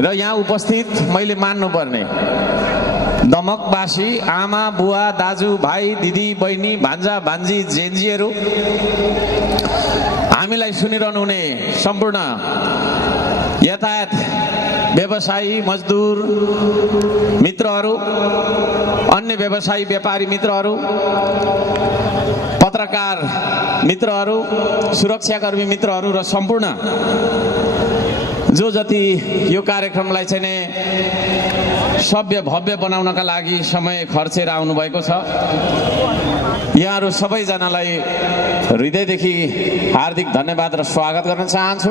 र यहाँ उपस्थित मैले मान्नुपर्ने दमकवासी आमा बुवा दाजु भाइ दिदी बहिनी भान्जा भान्जी जेन्जीहरू, हामीलाई सुनिरहनु हुने सम्पूर्ण यातायात व्यवसायी मजदुर मित्रहरू, अन्य व्यवसायी व्यापारी मित्रहरू, पत्रकार मित्रहरू, सुरक्षाकर्मी मित्रहरू र सम्पूर्ण जो जति यो कार्यक्रमलाई चाहिँ नै सभ्य भव्य बनाउनका लागि समय खर्चेर आउनुभएको छ, यहाँहरू सबैजनालाई हृदयदेखि हार्दिक धन्यवाद र स्वागत गर्न चाहन्छु।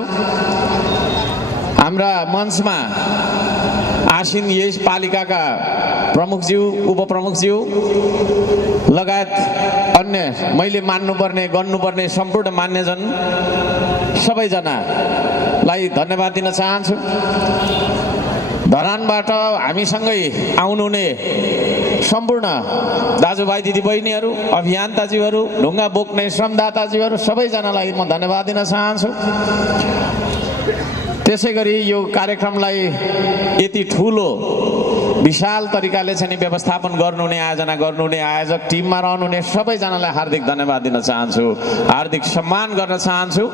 हाम्रा मञ्चमा आसीन यस पालिकाका प्रमुखज्यू उपप्रमुखज्यू लगायत अन्य मैले मान्नुपर्ने गर्नुपर्ने सम्पूर्ण मान्यजन सबैजनालाई धन्यवाद दिन चाहन्छु। धरानबाट हामीसँगै आउनुहुने सम्पूर्ण दाजुभाइ दिदीबहिनीहरू, अभियन्ताज्यूहरू, ढुङ्गा बोक्ने श्रमदाताज्यूहरू सबैजनालाई म धन्यवाद दिन चाहन्छु। त्यसै गरी यो कार्यक्रमलाई यति ठुलो विशाल तरिकाले चाहिँ व्यवस्थापन गर्नुहुने, आयोजना गर्नुहुने आयोजक टिममा रहनुहुने सबैजनालाई हार्दिक धन्यवाद दिन चाहन्छु, हार्दिक सम्मान गर्न चाहन्छु।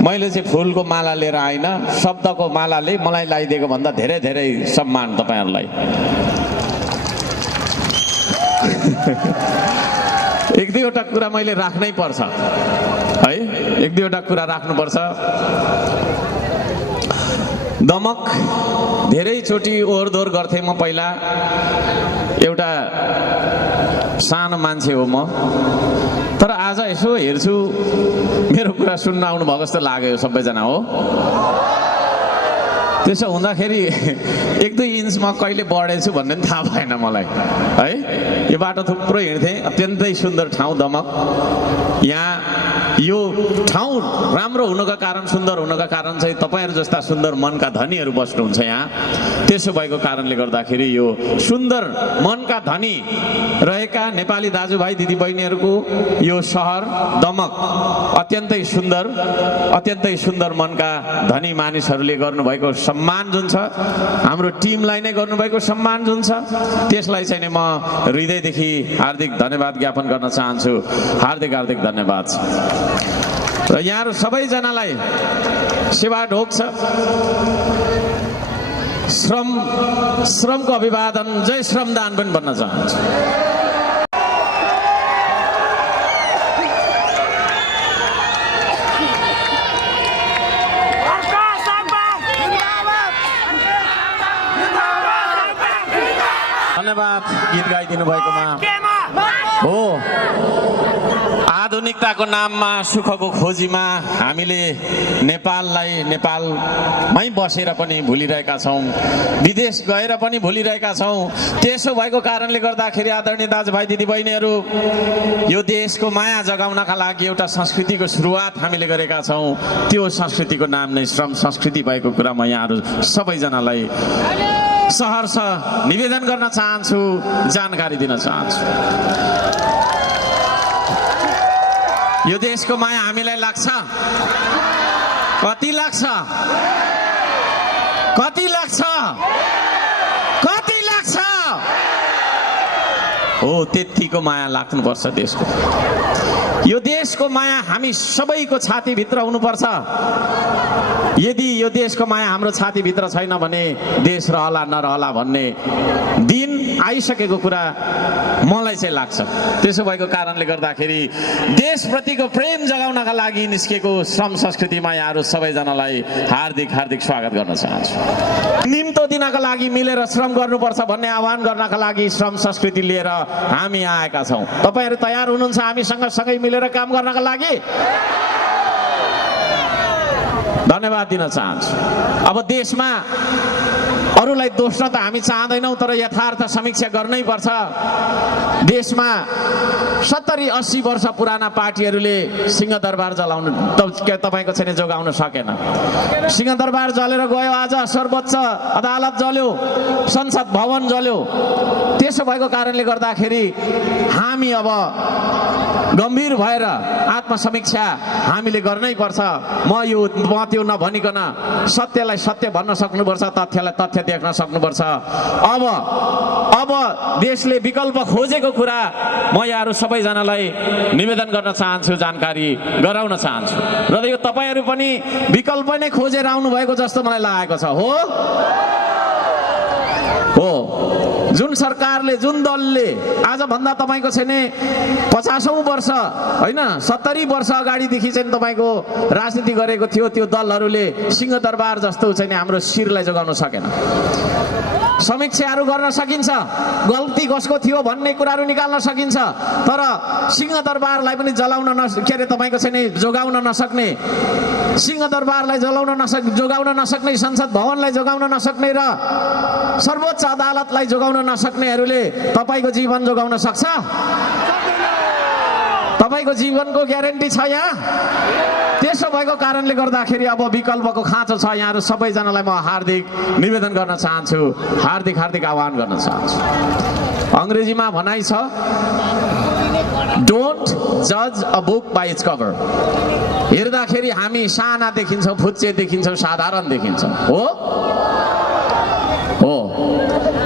मैले चाहिँ फुलको माला लिएर आइन, शब्दको मालाले मलाई लगाइदिएको भन्दा धेरै धेरै सम्मान तपाईँहरूलाई। एक दुईवटा कुरा मैले राख्नै पर्छ है, एक दुईवटा कुरा राख्नुपर्छ। दमक धेरैचोटि ओहोरदोहोर गर्थेँ म पहिला, एउटा सानो मान्छे हो म, तर आज यसो हेर्छु मेरो कुरा सुन्न आउनु भएको जस्तो लाग्यो सबैजना हो। त्यसो हुँदाखेरि एक दुई इन्च म कहिले बढेछु भन्ने पनि थाहा भएन मलाई है। यो बाटो थुप्रो हिँड्थेँ, अत्यन्तै सुन्दर ठाउँ दमक। यहाँ यो ठाउँ राम्रो हुनुको कारण, सुन्दर हुनुको कारण चाहिँ तपाईँहरू जस्ता सुन्दर मनका धनीहरू बस्नुहुन्छ यहाँ। त्यसो भएको कारणले गर्दाखेरि यो सुन्दर मनका धनी रहेका नेपाली दाजुभाइ दिदीबहिनीहरूको यो सहर दमक अत्यन्तै सुन्दर मनका धनी मानिसहरूले गर्नुभएको सम्मान जुन छ, हाम्रो टिमलाई नै गर्नुभएको सम्मान जुन छ, त्यसलाई चाहिँ म हृदयदेखि हार्दिक धन्यवाद ज्ञापन गर्न चाहन्छु। हार्दिक हार्दिक धन्यवाद। र यहाँहरू सबैजनालाई सेवा ढोक छ, श्रमको अभिवादन, जय श्रमदान पनि भन्न चाहन्छु। धन्यवाद गीत गाइदिनु भएकोमा। हो, आधुनिकताको नाममा सुखको खोजीमा हामीले नेपालमै बसेर पनि भुलिरहेका छौँ, विदेश गएर पनि भुलिरहेका छौँ। त्यसो भएको कारणले गर्दाखेरि आदरणीय दाजुभाइ दिदीबहिनीहरू, यो देशको माया जगाउनका लागि एउटा संस्कृतिको सुरुवात हामीले गरेका छौँ। त्यो संस्कृतिको नाम नै श्रम संस्कृति भएको कुरा म यहाँहरू सबैजनालाई सहर्ष निवेदन गर्न चाहन्छु, जानकारी दिन चाहन्छु। यो देशको माया हामीलाई लाग्छ, कति लाग्छ, कति लाग्छ, कति लाग्छ? हो, त्यतिको माया लाग्नुपर्छ देशको। यो देशको माया हामी सबैको छातीभित्र हुनुपर्छ। यदि यो देशको माया हाम्रो छातीभित्र छैन भने देश रहला नरहला भन्ने दिन आइसकेको कुरा मलाई चाहिँ लाग्छ। त्यसो भएको कारणले गर्दाखेरि देशप्रतिको प्रेम जगाउनका लागि निस्केको श्रम संस्कृतिमा यहाँहरू सबैजनालाई हार्दिक हार्दिक स्वागत गर्न चाहन्छु। निम्तो दिनका लागि मिलेर श्रम गर्नुपर्छ भन्ने आह्वान गर्नका लागि श्रम संस्कृति लिएर हामी यहाँ आएका छौँ। तपाईँहरू तयार हुनुहुन्छ हामीसँग सँगै मिलेर काम गर्नका लागि? धन्यवाद दिन चाहन्छु। अब देशमा अरूलाई दोष्न त हामी चाहदैनौँ, तर यथार्थ समीक्षा गर्नै पर्छ। देशमा 70-80 वर्ष पुराना पार्टीहरूले सिंहदरबार जलाउनु तपाईँको छैन जोगाउन सकेन। सिंहदरबार जलेर गयो, आज सर्वोच्च अदालत जल्यो, संसद भवन जल्यो। त्यसो भएको कारणले गर्दाखेरि हामी अब गम्भीर भएर आत्मसमीक्षा हामीले गर्नै पर्छ। म त्यो नभनिकन सत्यलाई सत्य भन्न सक्नुपर्छ, तथ्यलाई तथ्य देख्न सक्नुपर्छ। अब देशले विकल्प खोजेको कुरा म यहाँहरू सबैजनालाई निवेदन गर्न चाहन्छु, जानकारी गराउन चाहन्छु। र यो तपाईहरू पनि विकल्प नै खोजेर आउनु भएको जस्तो मलाई लागेको छ। हो जुन सरकारले, जुन दलले आजभन्दा तपाईँको चाहिँ नि 50औं वर्ष होइन 70 वर्ष अगाडिदेखि चाहिँ तपाईँको राजनीति गरेको थियो, त्यो दलहरूले सिंहदरबार जस्तो चाहिँ हाम्रो शिरलाई जोगाउन सकेन। समीक्षाहरू गर्न सकिन्छ, गल्ती कसको थियो भन्ने कुराहरू निकाल्न सकिन्छ, तर सिंहदरबारलाई पनि जलाउन के अरे तपाईँको चाहिँ नि जोगाउन नसक्ने, सिंहदरबारलाई जोगाउन नसक्ने, संसद भवनलाई जोगाउन नसक्ने र सर्वोच्च अदालतलाई जोगाउन नसक्नेहरूले तपाईँको जीवन जोगाउन सक्छ? तपाईँको जीवनको ग्यारेन्टी छ यहाँ? त्यसो भएको कारणले गर्दाखेरि अब विकल्पको खाँचो छ। यहाँहरू सबैजनालाई म हार्दिक निवेदन गर्न चाहन्छु, हार्दिक आह्वान गर्न चाहन्छु। अङ्ग्रेजीमा भनाइ छ, डोन्ट जज a book by its cover. हेर्दाखेरि हामी साना देखिन्छौँ, फुच्चे देखिन्छौँ, साधारण देखिन्छौँ, हो,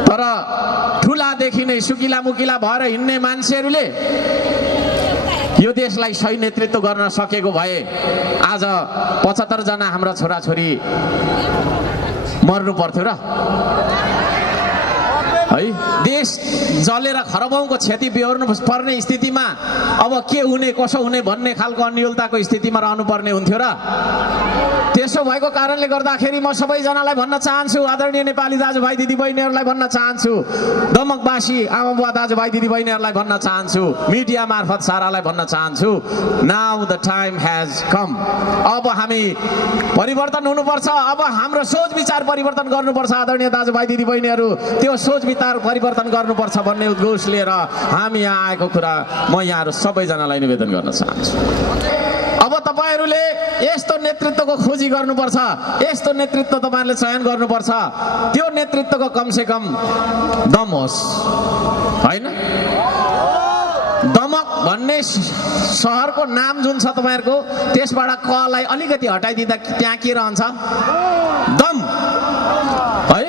तर ठुलादेखि नै सुकिला मुकिला भएर हिँड्ने मान्छेहरूले यो देशलाई सही नेतृत्व गर्न सकेको भए आज 75 जना हाम्रा छोराछोरी मर्नु पर्थ्यो र है? देश जलेर खरबौँको क्षति बेहोर्नु पर्ने स्थितिमा अब के हुने कसो हुने भन्ने खालको अन्यलताको स्थितिमा रहनुपर्ने हुन्थ्यो र? त्यसो भएको कारणले गर्दाखेरि म सबैजनालाई भन्न चाहन्छु, आदरणीय नेपाली दाजुभाइ दिदीबहिनीहरूलाई भन्न चाहन्छु, दमकवासी आमाबुवा दाजुभाइ दिदीबहिनीहरूलाई भन्न चाहन्छु, मिडिया मार्फत सारालाई भन्न चाहन्छु, now the time has come. अब हामी परिवर्तन हुनुपर्छ, अब हाम्रो सोच विचार परिवर्तन गर्नुपर्छ। आदरणीय दाजुभाइ दिदीबहिनीहरू, त्यो सोच विचार परिवर्तन गर्नुपर्छ भन्ने उद्घोष लिएर हामी यहाँ आएको कुरा म यहाँहरू सबैजनालाई निवेदन गर्न चाहन्छु। अब तपाईहरूले यस्तो नेतृत्वको खोजी गर्नुपर्छ, यस्तो नेतृत्व तपाईँहरूले चयन गर्नुपर्छ, त्यो नेतृत्वको कमसेकम दम होस्, होइन? दमक भन्ने सहरको नाम जुन छ तपाईँहरूको, त्यसबाट कलाई अलिकति हटाइदिँदा त्यहाँ के रहन्छ? दम, है?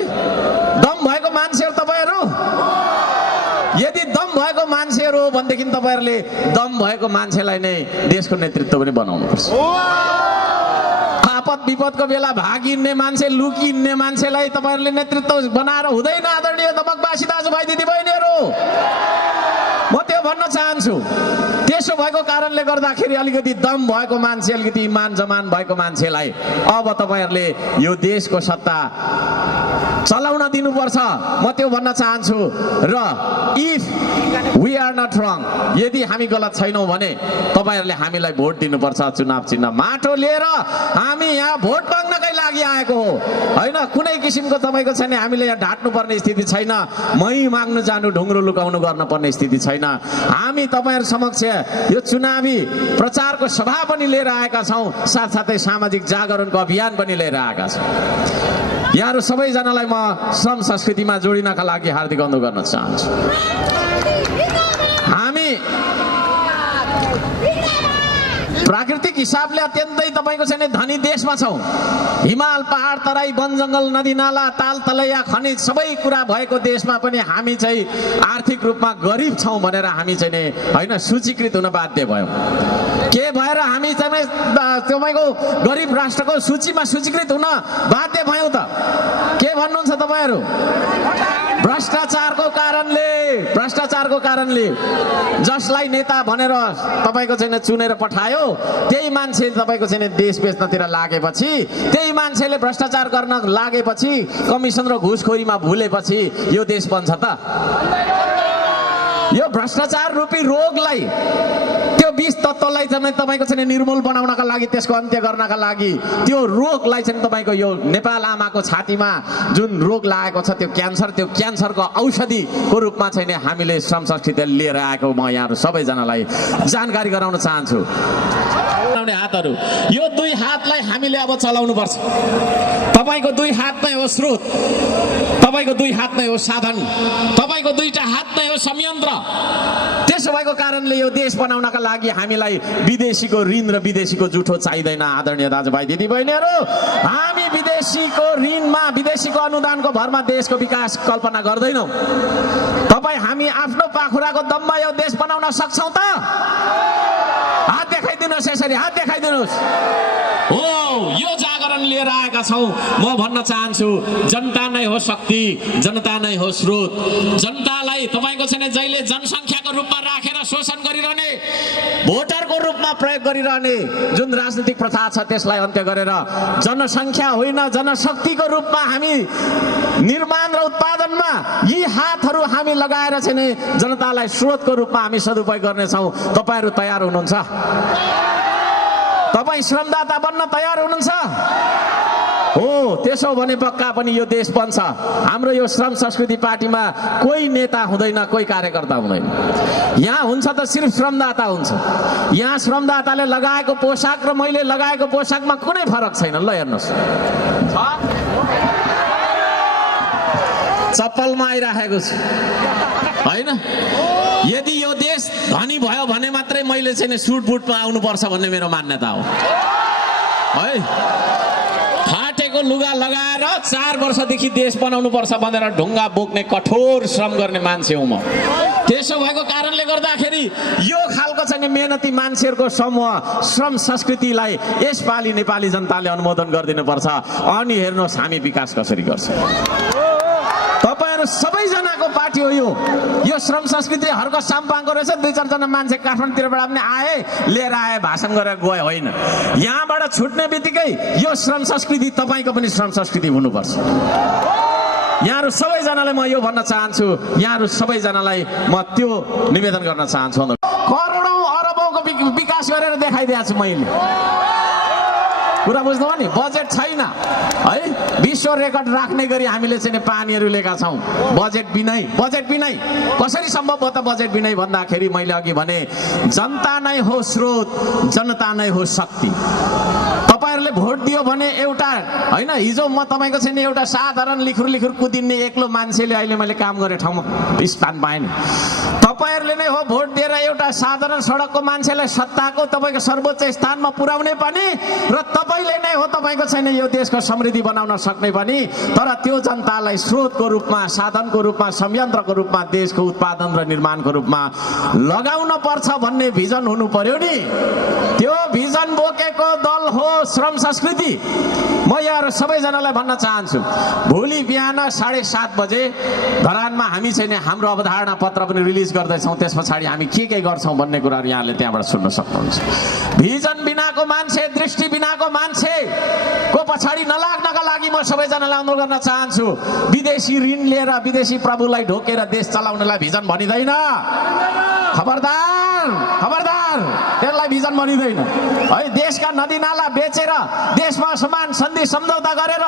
दम भएको मान्छेहरू तपाईँहरू, यदि दम भएको मान्छेहरू हो भनेदेखि तपाईँहरूले दम भएको मान्छेलाई नै देशको नेतृत्व पनि बनाउनुपर्छ। आपद विपदको बेला भागिने मान्छे, लुकिने मान्छेलाई तपाईँहरूले नेतृत्व बनाएर हुँदैन। आदरणीय दमकवासी दाजुभाइ दिदीबहिनीहरू, म त्यो भन्न चाहन्छु। त्यसो भएको कारणले गर्दाखेरि अलिकति दम भएको मान्छे, अलिकति इमान जमान भएको मान्छेलाई अब तपाईँहरूले यो देशको सत्ता चलाउन दिनुपर्छ, म त्यो भन्न चाहन्छु। र इफ वी आर नट रङ, यदि हामी गलत छैनौँ भने तपाईँहरूले हामीलाई भोट दिनुपर्छ। चुनाव चिन्ह माटो लिएर हामी यहाँ भोट माग्नकै लागि आएको हो, होइन? कुनै किसिमको तपाईँको छैन, हामीले यहाँ ढाँट्नु पर्ने स्थिति छैन, मै माग्नु जानु ढुङ्ग्रो लुकाउनु गर्न पर्ने स्थिति छैन। हामी तपाईँहरू समक्ष यो चुनावी प्रचारको सभा पनि लिएर आएका छौँ, साथसाथै सामाजिक जागरणको अभियान पनि लिएर आएका छौँ। यहाँहरू सबैजनालाई म श्रम संस्कृतिमा जोडिनका लागि हार्दिक अनुरोध गर्न चाहन्छु। हामी प्राकृतिक हिसाबले अत्यन्तै तपाईँको चाहिँ धनी देशमा छौँ। हिमाल, पहाड, तराई, वन जङ्गल, नदी नाला, ताल तलैया, खनिज सबै कुरा भएको देशमा पनि हामी चाहिँ आर्थिक रूपमा गरिब छौँ भनेर हामी चाहिँ नि होइन सूचीकृत हुन बाध्य भयौँ। के भएर हामी चाहिँ तपाईँको गरिब राष्ट्रको सूचीमा सूचीकृत हुन बाध्य भयौँ त? के भन्नुहुन्छ तपाईँहरू? भ्रष्टाचारको कारणले जसलाई नेता भनेर तपाईँको चाहिँ चुनेर पठायो त्यही मान्छे तपाईँको चाहिँ देश बेच्नतिर लागेपछि, त्यही मान्छेले भ्रष्टाचार गर्न लागेपछि, कमिसन र घुसखोरीमा भुलेपछि यो देश बन्छ त? यो भ्रष्टाचार रूपी रोगलाई, त्यो विष तत्त्वलाई चाहिँ तपाईँको चाहिँ निर्मूल बनाउनका लागि, त्यसको अन्त्य गर्नका लागि, त्यो रोगलाई चाहिँ तपाईँको यो नेपाल आमाको छातीमा जुन रोग लागेको छ त्यो क्यान्सरको औषधिको रूपमा चाहिँ हामीले श्रम संस्कृति लिएर आएको म यहाँहरू सबैजनालाई जानकारी गराउन चाहन्छु। हातहरू, यो दुई हातलाई हामीले अब चलाउनु पर्छ। तपाईँको दुई हात नै हो स्रोत, तपाईँको दुई हात नै हो साधन, तपाईँको दुईटा हात नै हो संयन्त्र। त्यसो भएको कारणले यो देश बनाउनका लागि लागि हामीलाई विदेशीको ऋण र विदेशीको जुठो चाहिँदैन। आदरणीय दाजुभाइ दिदीबहिनीहरू, हामी विदेशीको ऋणमा विदेशीको अनुदानको भरमा देशको विकास कल्पना गर्दैनौँ। तपाईँ हामी आफ्नो पाखुराको दममा यो देश बनाउन सक्छौँ त? हात देखाइदिनुहोस्, यसरी हात देखाइदिनुहोस्। हो, यो जागरण लिएर आएका छौँ। म भन्न चाहन्छु, जनता नै हो शक्ति, जनता नै हो स्रोत। जनतालाई तपाईँको चाहिँ जहिले जनसङ्ख्याको रूपमा राखेर शोषण गरिरहने, भोटरको रूपमा प्रयोग गरिरहने जुन राजनीतिक प्रथा छ त्यसलाई अन्त्य गरेर जनसङ्ख्या होइन जनशक्तिको रूपमा हामी निर्माण र उत्पादनमा यी हातहरू हामी लगाएर चाहिँ जनतालाई स्रोतको रूपमा हामी सदुपयोग गर्नेछौँ। तपाईँहरू तयार हुनुहुन्छ? तपाईँ श्रमदाता बन्न तयार हुनुहुन्छ? हो, त्यसो भने पक्का पनि यो देश बन्छ। हाम्रो यो श्रम संस्कृति पार्टीमा कोही नेता हुँदैन, कोही कार्यकर्ता हुँदैन। यहाँ हुन्छ त सिर्फ श्रमदाता हुन्छ। यहाँ श्रमदाताले लगाएको पोसाक र मैले लगाएको पोसाकमा कुनै फरक छैन। ल हेर्नुहोस्, चप्पलमा आइराखेको छु होइन। यदि यो देश धनी भयो भने मात्रै मैले चाहिँ सुट बुटमा आउनुपर्छ भन्ने मेरो मान्यता हो है। फाटेको लुगा लगाएर 4 वर्षदेखि देश बनाउनु पर्छ भनेर ढुङ्गा बोक्ने कठोर श्रम गर्ने मान्छे हो म। त्यसो भएको कारणले गर्दाखेरि यो खालको चाहिँ मेहनती मान्छेहरूको समूह श्रम संस्कृतिलाई यसपालि नेपाली जनताले अनुमोदन गरिदिनुपर्छ। अनि हेर्नुहोस् हामी विकास कसरी गर्छ। तपाईँहरू सबैजनाको पार्टी हो यो श्रम संस्कृति हर्क साम्पाङको रहेछ। 2-4 जना मान्छे काठमाडौँतिरबाट पनि आए, लिएर आए, भाषण गरेर गए होइन। यहाँबाट छुट्ने बित्तिकै यो श्रम संस्कृति तपाईँको पनि श्रम संस्कृति हुनुपर्छ। यहाँहरू सबैजनालाई म यो भन्न चाहन्छु, यहाँहरू सबैजनालाई म त्यो निवेदन गर्न चाहन्छु। करोडौँ अरबौँको विकास गरेर देखाइदिएको छु मैले। कुरा बुझ्नुभयो नि? बजेट छैन है, विश्व रेकर्ड राख्ने गरी हामीले चाहिँ पानीहरू लिएका छौँ। बजेट बिनै कसरी सम्भव भयो त? बजेट बिनै भन्दाखेरि मैले अघि भने जनता नै हो स्रोत, जनता नै हो शक्ति। तपाईँहरूले भोट दियो भने एउटा होइन, हिजो म तपाईँको छैन एउटा साधारण लिखुर कुदिने एक्लो मान्छेले अहिले मैले काम गर्ने ठाउँमा स्थान पाएँ नि। तपाईँहरूले नै हो भोट दिएर एउटा साधारण सडकको मान्छेलाई सत्ताको तपाईँको सर्वोच्च स्थानमा पुर्याउने पनि, र तपाईँले नै हो तपाईँको छैन यो देशको समृद्धि बनाउन सक्ने पनि। तर त्यो जनतालाई स्रोतको रूपमा, साधनको रूपमा, संयन्त्रको रूपमा, देशको उत्पादन र निर्माणको रूपमा लगाउन पर्छ भन्ने भिजन हुनु पर्यो नि। त्यो भिजन बोकेको दल हो श्रम संस्कृति। म यहाँ सबैजनालाई भन्न चाहन्छु, भोलि बिहान 7:30 बजे धरानमा हामी चाहिँ हाम्रो अवधारणा पत्र पनि रिलिज गर्दैछौँ। त्यस पछाडि हामी के गर्छौँ भन्ने कुराहरू यहाँले त्यहाँबाट सुन्न सक्नुहुन्छ। भिजन बिनाको मान्छे, दृष्टि बिनाको मान्छेको पछाडि नलाग्नका लागि म सबैजनालाई अनुरोध गर्न चाहन्छु। विदेशी ऋण लिएर विदेशी प्रभुलाई ढोकेर देश चलाउनलाई भिजन भनिँदैन। खबरदार, त्यसलाई भिजन भनिँदैन है। देशका नदी नाला बेचेर, देशमा समान सन्धि सम्झौता गरेर,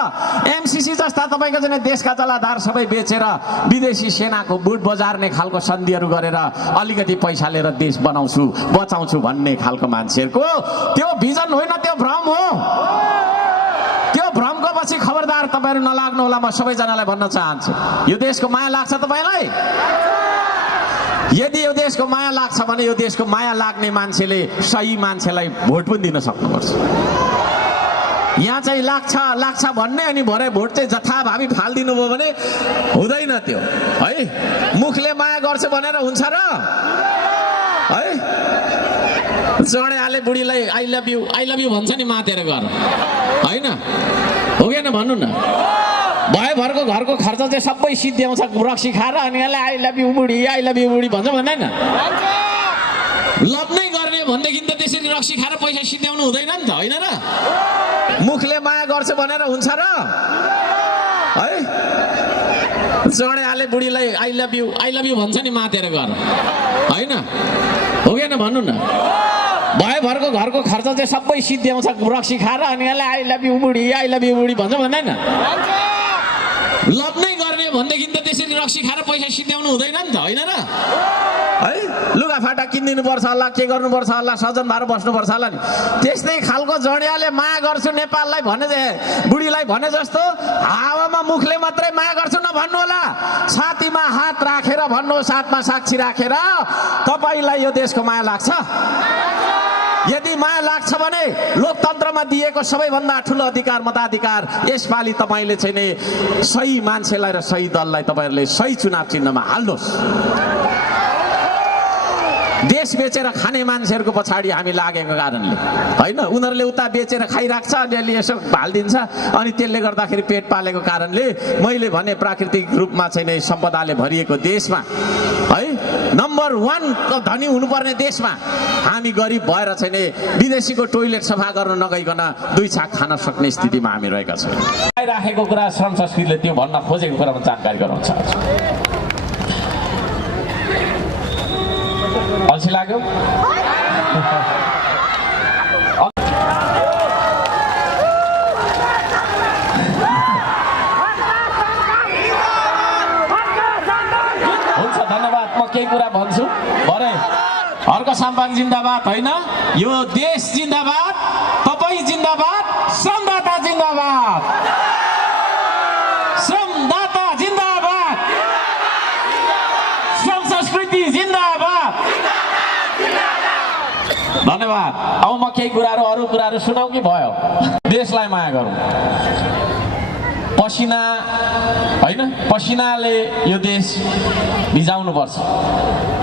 एमसीसी जस्ता तपाईँको चाहिँ देशका जलाधार सबै बेचेर विदेशी सेनाको बुट बजार्ने खालको सन्धिहरू गरेर अलिकति पैसा लिएर देश बनाउँछु, बचाउँछु भन्ने खालको मान्छेहरूको त्यो भिजन होइन, त्यो भ्रम हो। त्यो भ्रमको पछि खबरदार तपाईँहरू नलाग्नु होला। म सबैजनालाई भन्न चाहन्छु, यो देशको माया लाग्छ तपाईँलाई? यदि यो देशको माया लाग्छ भने यो देशको माया लाग्ने मान्छेले सही मान्छेलाई भोट पनि दिन सक्नुपर्छ। यहाँ चाहिँ लाग्छ भन्ने अनि भरे भोट चाहिँ जथाभावी फालिदिनु भयो भने हुँदैन त्यो है। मुखले माया गर्छ भनेर हुन्छ र है? जडेले बुढीलाई आई लभ यू भन्छ नि मातेर घर होइन, हो कि न? भन्नु न। भएभरको घरको खर्च चाहिँ सबै सिद्ध्याउँछ रक्सी खाएर, अनि यसलाई आई लभ यू बुढी भन्छ भन्दैन? लभ नै गर्ने भनेदेखि त त्यसरी रक्सी खाएर पैसा सिद्ध्याउनु हुँदैन नि त, होइन र? मुखले माया गर्छ भनेर हुन्छ र है? जडेले बुढीलाई आई लभ यू भन्छ नि मातेर घर होइन, हो कि न? भन्नु न। भएभरको घरको खर्च चाहिँ सबै सिद्ध्याउँछ रक्सी खाएर, अनि यसलाई आई लभ यू बुढी भन्छ भन्दैन? लभ नै गर्ने भनेदेखि त त्यसरी रक्सी खाएर पैसा सिद्ध्याउनु हुँदैन नि त, होइन र? है, लुगाफाटा किनिदिनु पर्छ होला, के गर्नुपर्छ होला, सजन भएर बस्नुपर्छ होला नि। त्यस्तै खालको जडियाले माया गर्छु नेपाललाई भने बुढीलाई भने जस्तो हावामा हातमा मुखले मात्रै माया गर्छु नभन्नु होला, छातीमा हात राखेर भन्नुहोस्, हातमा साक्षी राखेर तपाईलाई यो देशको माया लाग्छ? यदि माया लाग्छ भने लोकतन्त्रमा दिएको सबैभन्दा ठुलो अधिकार मताधिकार यसपालि तपाईले चाहिँ नि सही मान्छेलाई र सही दललाई तपाईहरुले सही चुनाव चिन्हमा हाल्नुहोस्। देश बेचेर खाने मान्छेहरुको पछाडी हामी लागेको कारणले हैन, उनीहरुले उता बेचेर खाइराख्छ, अलिअलि यसो हाल्दिन्छ, अनि त्यसले गर्दाखेरि पेट पालेको कारणले मैले भने प्राकृतिक रूपमा चाहिँ नि सम्पदाले भरिएको देशमा है नम्बर 1 धनी हुनुपर्ने देशमा हामी गरिब भएर चाहिँ नि विदेशीको टोइलेट सफा गर्न नगइकन दुई छाक खान सक्ने स्थितिमा हामी रहेका छौँ। राखेको कुरा श्रम संस्कृतिले त्यो भन्न खोजेको कुरामा जानकारी गराउँछ। अल्छी लाग्यो? हुन्छ, धन्यवाद। म केही कुरा भन्छु भरे। अर्को साम्पाङ जिन्दाबाद होइन, यो देश जिन्दाबाद, तपाईँ जिन्दाबाद, श्रमदाता जिन्दाबाद, श्रमदाता जिन्दाबाद, श्रम संस्कृति जिन्दाबाद। धन्यवाद। अब म केही कुराहरू अरू कुराहरू सुनाउ कि भयो? देशलाई माया गरौँ। पसिना होइन, पसिनाले यो देश भिजाउनु पर्छ।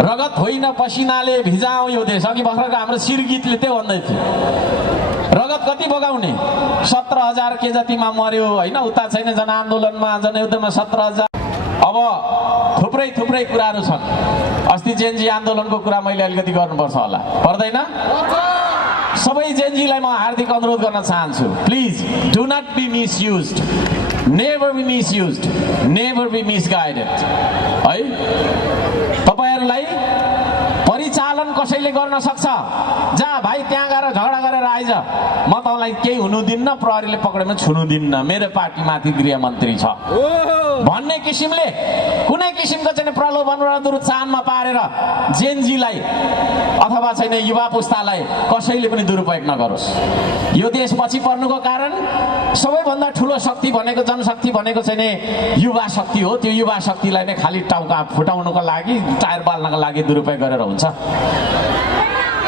रगत होइन, पसिनाले भिजाऊ यो देश। अघि भर्खरको हाम्रो शिरगीतले त्यो भन्दै थियो। रगत कति बगाउने? 17,000 के जतिमा मर्यो होइन, उता छैन जनआन्दोलनमा जनयुद्धमा 17,000। अब थुप्रै थुप्रै कुराहरू छन्। अस्ति जेनजी आन्दोलनको कुरा मैले अलिकति गर्नुपर्छ होला, पर्दैन? सबै जेनजीलाई म हार्दिक अनुरोध गर्न चाहन्छु, please do not be misused, never be misused, never be misguided है। तपाईहरुलाई परिचालन कसैले गर्न सक्छ, जा भाइ त्यहाँ गएर झगडा गरेर आइज, म तँलाई केही हुनु दिन्न, प्रहरीले पक्रेमा छुनु दिन्न, मेरो पार्टीमाथि गृहमन्त्री छ भन्ने किसिमले कुनै किसिमको चाहिँ प्रलोभन र दुरुत्साहनमा पारेर जेनजीलाई अथवा चाहिँ युवा पुस्तालाई कसैले पनि दुरुपयोग नगरोस्। यो देश पछि पर्नुको कारण सबैभन्दा ठुलो शक्ति भनेको, जनशक्ति भनेको चाहिँ नि युवा शक्ति हो। त्यो युवा शक्तिलाई नै खाली टाउका फुटाउनको लागि, टायर बाल्नको लागि दुरुपयोग गरेर हुन्छ।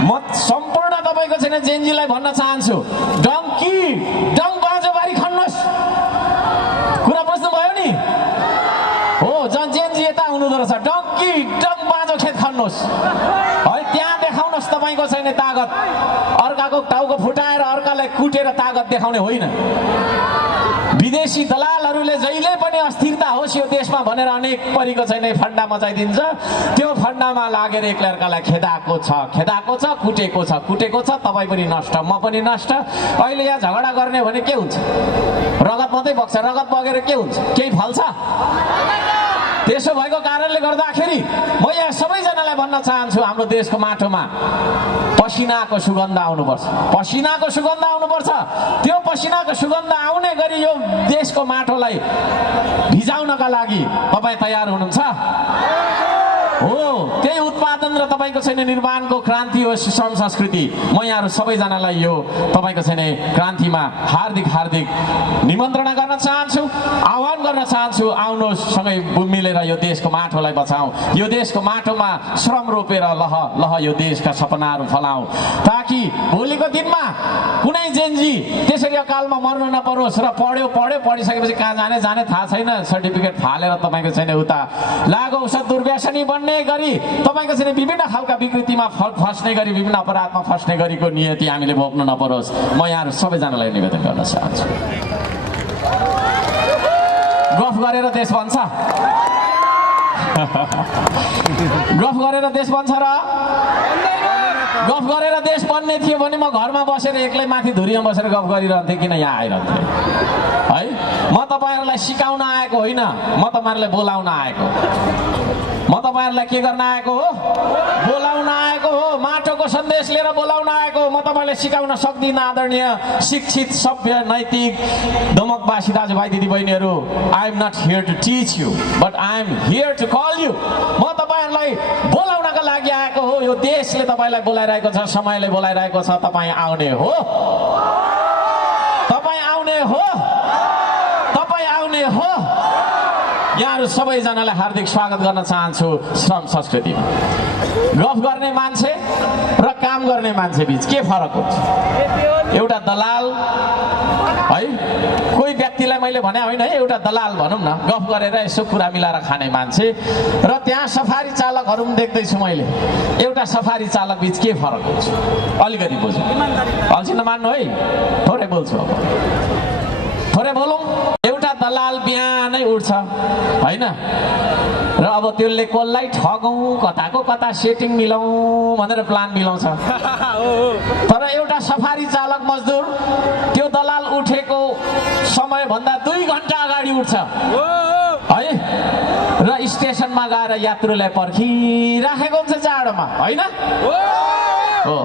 म सम्पूर्ण तपाईको चाहिँ जेनजीलाई भन्न चाहन्छु, डङ्की डङ बाँझो बारी खन्नुहोस्। कुरा बुझ्नुभयो नि? हो, जेनजी यता हुनुहुँदो रहेछ, डङ्की डङ बाँझो खेत खन्नुहोस् है। त्यहाँ देखाउनुहोस् तपाईँको छैन तागत, अर्काको टाउको फुटाएर अर्कालाई कुटेर तागत देखाउने होइन। विदेशी दलालहरूले जहिले पनि अस्थिरता होस् यो देशमा भनेर अनेक परीको छैन फन्डा मचाइदिन्छ। त्यो फन्डामा लागेर एकअर्कालाई खेदाएको छ, खेदाएको छ, कुटेको छ, कुटेको छ। तपाईँ पनि नष्ट, म पनि नष्ट। अहिले यहाँ झगडा गर्ने भने के हुन्छ? रगत मात्रै बग्छ। रगत बगेर के हुन्छ? केही फल्छ? त्यसो भएको कारणले गर्दाखेरि म यहाँ सबैजनालाई भन्न चाहन्छु, हाम्रो देशको माटोमा पसिनाको सुगन्ध आउनुपर्छ, पसिनाको सुगन्ध आउनुपर्छ। त्यो पसिनाको सुगन्ध आउने गरी यो देशको माटोलाई भिजाउनका लागि तपाईँ तयार हुनुहुन्छ? हो, त्यही उत्पादन र तपाईँको छैन निर्माणको क्रान्ति हो श्रम संस्कृति। म यहाँहरू सबैजनालाई यो तपाईँको छैन क्रान्तिमा हार्दिक हार्दिक निमन्त्रणा गर्न चाहन्छु, आह्वान गर्न चाहन्छु। आउनुहोस्, सँगै मिलेर यो देशको माटोलाई बचाऊ, यो देशको माटोमा श्रम रोपेर लह लह यो देशका सपनाहरू फलाऊ, ताकि भोलिको दिनमा कुनै जेनजी त्यसरी अकालमा मर्न नपरोस्। र पढिसकेपछि कहाँ जाने जाने थाहा छैन, सर्टिफिकेट फालेर तपाईँको छैन उता लागु औषध दुर्व्यसनी बन्ने गरी तपाईको चाहिँ विभिन्न खालका विकृतिमा फस्ने गरी, विभिन्न अपराधमा फस्ने गरीको नियति हामीले भोग्न नपरोस्। म यहाँहरू सबैजनालाई निवेदन गर्न चाहन्छु। गफ गरेर देश बन्छ, गफ गरेर देश बन्छ र गफ गरेर देश बन्ने थियो भने म घरमा बसेर एक्लै माथि धुरीमा बसेर गफ गरिरहन्थेँ, किन यहाँ आइरहन्थेँ है? म तपाईहरूलाई सिकाउन आएको होइन, म तपाईहरूलाई बोलाउन आएको। म तपाईहरूलाई के गर्न आएको हो? बोलाउन आएको हो। माटोको सन्देश लिएर बोलाउन आएको हो। म तपाईलाई सिकाउन सक्दिनँ आदरणीय शिक्षित सभ्य नैतिक दमकवासी दाजुभाइ दिदीबहिनीहरू। I am not here to teach you, but I am here to call you. म तपाईहरूलाई बोलाउनका लागि आएको हो। यो देशले तपाईलाई बोलाइरहेको छ, समयले बोलाइरहेको छ। तपाईँ आउने हो, तपाईँ आउने हो, तपाईँ आउने आउने हो। यहाँहरू सबैजनालाई हार्दिक स्वागत गर्न चाहन्छु श्रम संस्कृतिमा। गफ गर्ने मान्छे र काम गर्ने मान्छे बीच के फरक हुन्छ? एउटा दलाल है, कोही व्यक्तिलाई मैले भने होइन है, एउटा दलाल भनौँ न, गफ गरेर यसो कुरा मिलाएर खाने मान्छे र त्यहाँ सफारी चालकहरू पनि देख्दैछु मैले। एउटा सफारी चालक बीच के फरक हुन्छ? अलिकति बुझ्नु, अल्छी नमान्नु है, थोरै बोल्छु अब, थोरै बोलौँ। एउटा दलाल बिहानै उठ्छ होइन, र अब त्यसले कसलाई ठगौँ, कताको कता सेटिङ मिलाउँ भनेर प्लान मिलाउँछ। तर एउटा सफारी चालक मजदुर त्यो दलाल उठेको समयभन्दा 2 घन्टा अगाडि उठ्छ है, र स्टेसनमा गएर यात्रुलाई पर्खिराखेको हुन्छ जाडोमा होइन हो।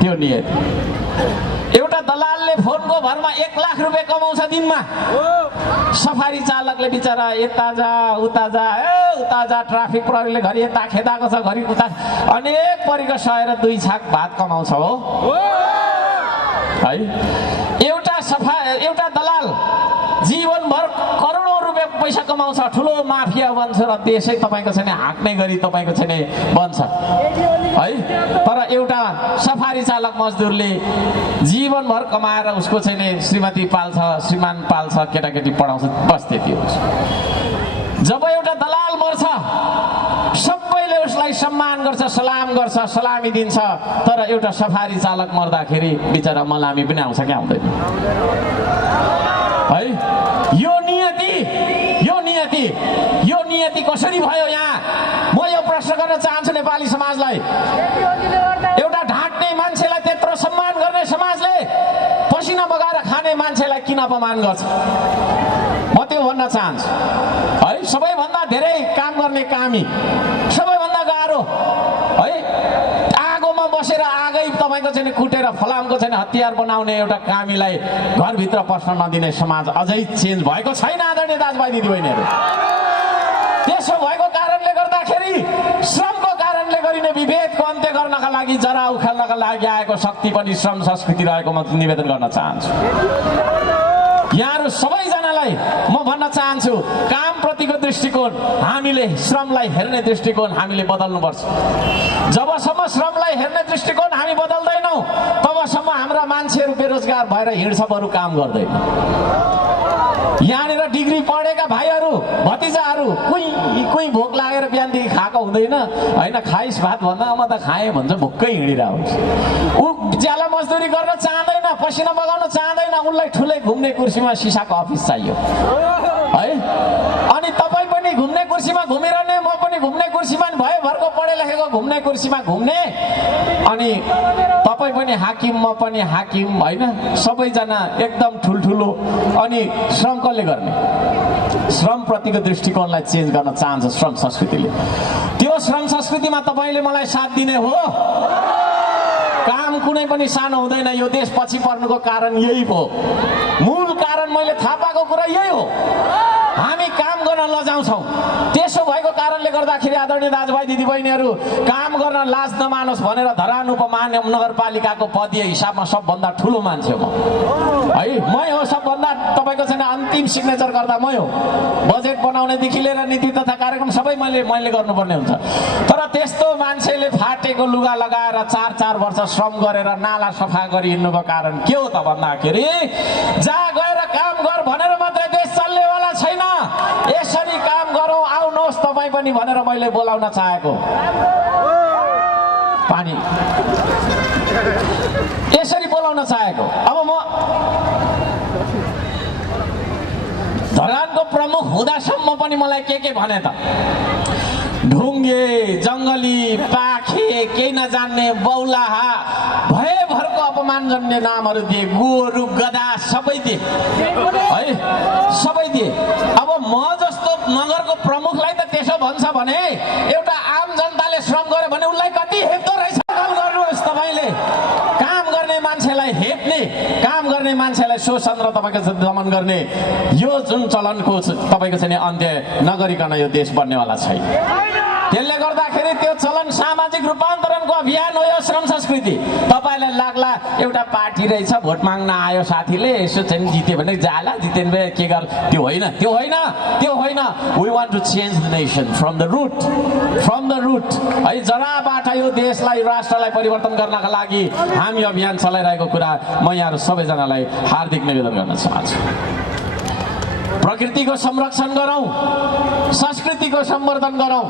त्यो नियत। एउटा दलालले फोनको भरमा 1 लाख रुपियाँ कमाउँछ दिनमा। सफारी चालकले बिचरा यता जा उता जा, उता जा, ट्राफिक प्रहरीले घरि यता खेदाएको छ, घरि उता, अनेक परिको सहेर 2 छाक भात कमाउँछ हो है। एउटा दलाल जीवनभर करोडौँ रुपियाँ पैसा कमाउँछ, ठुलो माफिया बन्छ र देशै तपाईँको छैन हाँक्ने गरी तपाईँको छैन बन्छ है। तर एउटा सफारी चालक मजदुरले जीवनभर कमाएर उसको चाहिँ श्रीमती पाल्छ, श्रीमान पाल्छ, केटाकेटी पढाउँछ, बस त्यति हुन्छ। जब एउटा दलाल मर्छ सबैले उसलाई सम्मान गर्छ, सलाम गर्छ, सलामी दिन्छ। तर एउटा सफारी चालक मर्दाखेरि बिचरा मलामी पनि आउँछ कि आउँदैन है। यो नियति कसरी भयो यहाँ? म यो प्रश्न गर्न चाहन्छु नेपाली समाजलाई। एउटा ढाँट्ने मान्छेलाई त्यत्रो सम्मान गर्ने समाजले पसिना बगाएर खाने मान्छेलाई किन अपमान गर्छ? म त्यो भन्न चाहन्छु है। सबैभन्दा धेरै काम गर्ने कामी, सबैभन्दा गाह्रो है, आगोमा बसेर आगै तपाईँको चाहिँ कुटेर फलामको चाहिँ हतियार बनाउने एउटा कामीलाई घरभित्र पस्न नदिने समाज अझै चेन्ज भएको छैन आदरणीय दाजुभाइ दिदीबहिनीहरू। त्यसो भएको कारणले गर्दाखेरि श्रमको कारणले गरिने विभेदको अन्त्य गर्नका लागि, जरा उखाल्नका लागि आएको शक्ति पनि श्रम संस्कृति रहेको म निवेदन गर्न चाहन्छु। यहाँहरू सबैजनालाई म भन्न चाहन्छु, काम प्रतिको दृष्टिकोण, हामीले श्रमलाई हेर्ने दृष्टिकोण हामीले बदल्नुपर्छ। जबसम्म श्रमलाई हेर्ने दृष्टिकोण हामी बदल्दैनौँ तबसम्म हाम्रा मान्छेहरू बेरोजगार भएर हिँड्छ, बरु काम गर्दैन। यहाँनिर डिग्री पढेका भाइहरू भतिजाहरू कोही भोक लागेर बिहानदेखि खाएको हुँदैन होइन, खाइस भात भन्दा म त खाएँ भन्छ, भोक्कै हिँडिरहेको हुन्छ। ऊ ज्याला मजदुरी गर्न चाहँदैन, पसिना बगाउन चाहँदैन, उसलाई ठुलै घुम्ने कुर्सीमा सिसाको अफिस चाहियो है। अनि तपाईँ पनि घुम्ने कुर्सीमा घुमिरहने, म पनि घुम्ने कुर्सीमा, भयभरको पढे लेखेको घुम्ने कुर्सीमा घुम्ने, अनि तपाईँ पनि हाकिम, म पनि हाकिम होइन, सबैजना एकदम ठुल्ठुलो। अनि श्रम कसले गर्ने? श्रम प्रतिको दृष्टिकोणलाई चेन्ज गर्न चाहन्छ श्रम संस्कृतिले। त्यो श्रम संस्कृतिमा तपाईँले मलाई साथ दिने हो। काम कुनै पनि सानो हुँदैन। यो देश पछि पर्नुको कारण यही हो, मूल कारण मैले थाहा पाएको कुरा यही हो। हामी काम गर्न लजाउँछौँ। त्यसो भएको कारणले गर्दाखेरि आदरणीय दाजुभाइ दिदीबहिनीहरू, काम गर्न लाज नमानोस् भनेर धरान उपमहानगर नगरपालिकाको पदीय हिसाबमा सबभन्दा ठुलो मान्छे म है। मै हो सबभन्दा, तपाईँको छैन अन्तिम सिग्नेचर गर्दा मै हो। बजेट बनाउनेदेखि लिएर नीति तथा कार्यक्रम सबै मैले गर्नुपर्ने हुन्छ। तर त्यस्तो मान्छेले फाटेको लुगा लगाएर 4 वर्ष श्रम गरेर नाला सफा गरी हिँड्नुको कारण के हो त भन्दाखेरि, जहाँ गएर काम गर भनेर मात्रै देश चल्नेवाला छैन। यसरी काम गरौँ, आउनुहोस् तपाईँ पनि भनेर मैले बोलाउन चाहेको। पानी यसरी बोलाउन चाहेको। अब म धरानको प्रमुख हुँदासम्म पनि मलाई के भने त, ढुङ्गे, जङ्गली, पाखे, केही नजान्ने, बौलाहा, भयभरको अपमानजन्य नामहरू दिए। गोरु, गधा सबै दिए है, सबै दिए। अब म जस्तो नगरको प्रमुखलाई त त्यसो भन्छ भने एउटा आम जनताले श्रम गर्यो भने उसलाई कति हेप्दो रहेछ। गर्नुहोस् तपाईँले, काम गर्ने मान्छेलाई हेप्ने, काम गर्ने मान्छेलाई शोषण र तपाईँको दमन गर्ने यो जुन चलनको तपाईँको चाहिँ अन्त्य नगरिकन यो देश बन्नेवाला छैन। त्यसले गर्दाखेरि त्यो चलन सामाजिक रूपान्तरणको अभियान हो यो श्रम संस्कृति। तपाईँलाई लाग्ला एउटा पार्टी रहेछ, भोट माग्न आयो साथीले, यसो चाहिँ जित्यो भने जाला, जितेन भए के गर, त्यो होइन, त्यो होइन, त्यो होइन। We want to change the nation from the root, from the root. है जराबाट यो देशलाई, राष्ट्रलाई परिवर्तन गर्नका लागि हामी अभियान चलाइरहेको कुरा म यहाँहरू सबैजनालाई हार्दिक निवेदन गर्न चाहन्छु। प्रकृतिको संरक्षण गरौँ, संस्कृतिको सम्वर्धन गरौँ,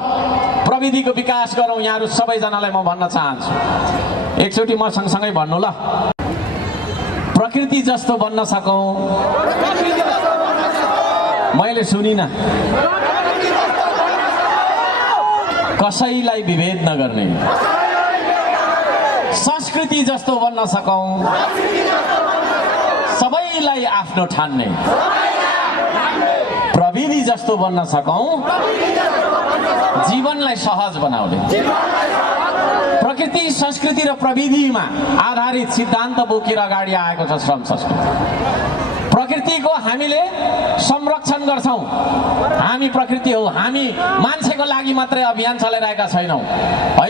प्रविधिको विकास गरौँ, यहाँहरू सबैजनालाई म भन्न चाहन्छु। एकचोटि म सँगसँगै भन्नु ल, प्रकृति जस्तो बन्न सकौँ। मैले सुनिनँ, कसैलाई विभेद नगर्ने, संस्कृति जस्तो बन्न सकौँ, सबैलाई आफ्नो ठान्ने, प्रविधि जस्तो बन्न सकौँ, जीवनलाई सहज बनाउने, प्रकृति, संस्कृति र प्रविधिमा आधारित सिद्धान्त बोकेर अगाडि आएको छ श्रम संस्कृति। प्रकृतिको हामीले संरक्षण गर्छौँ, हामी प्रकृति हो, हामी मान्छेको लागि मात्रै अभियान चलाइरहेका छैनौँ है।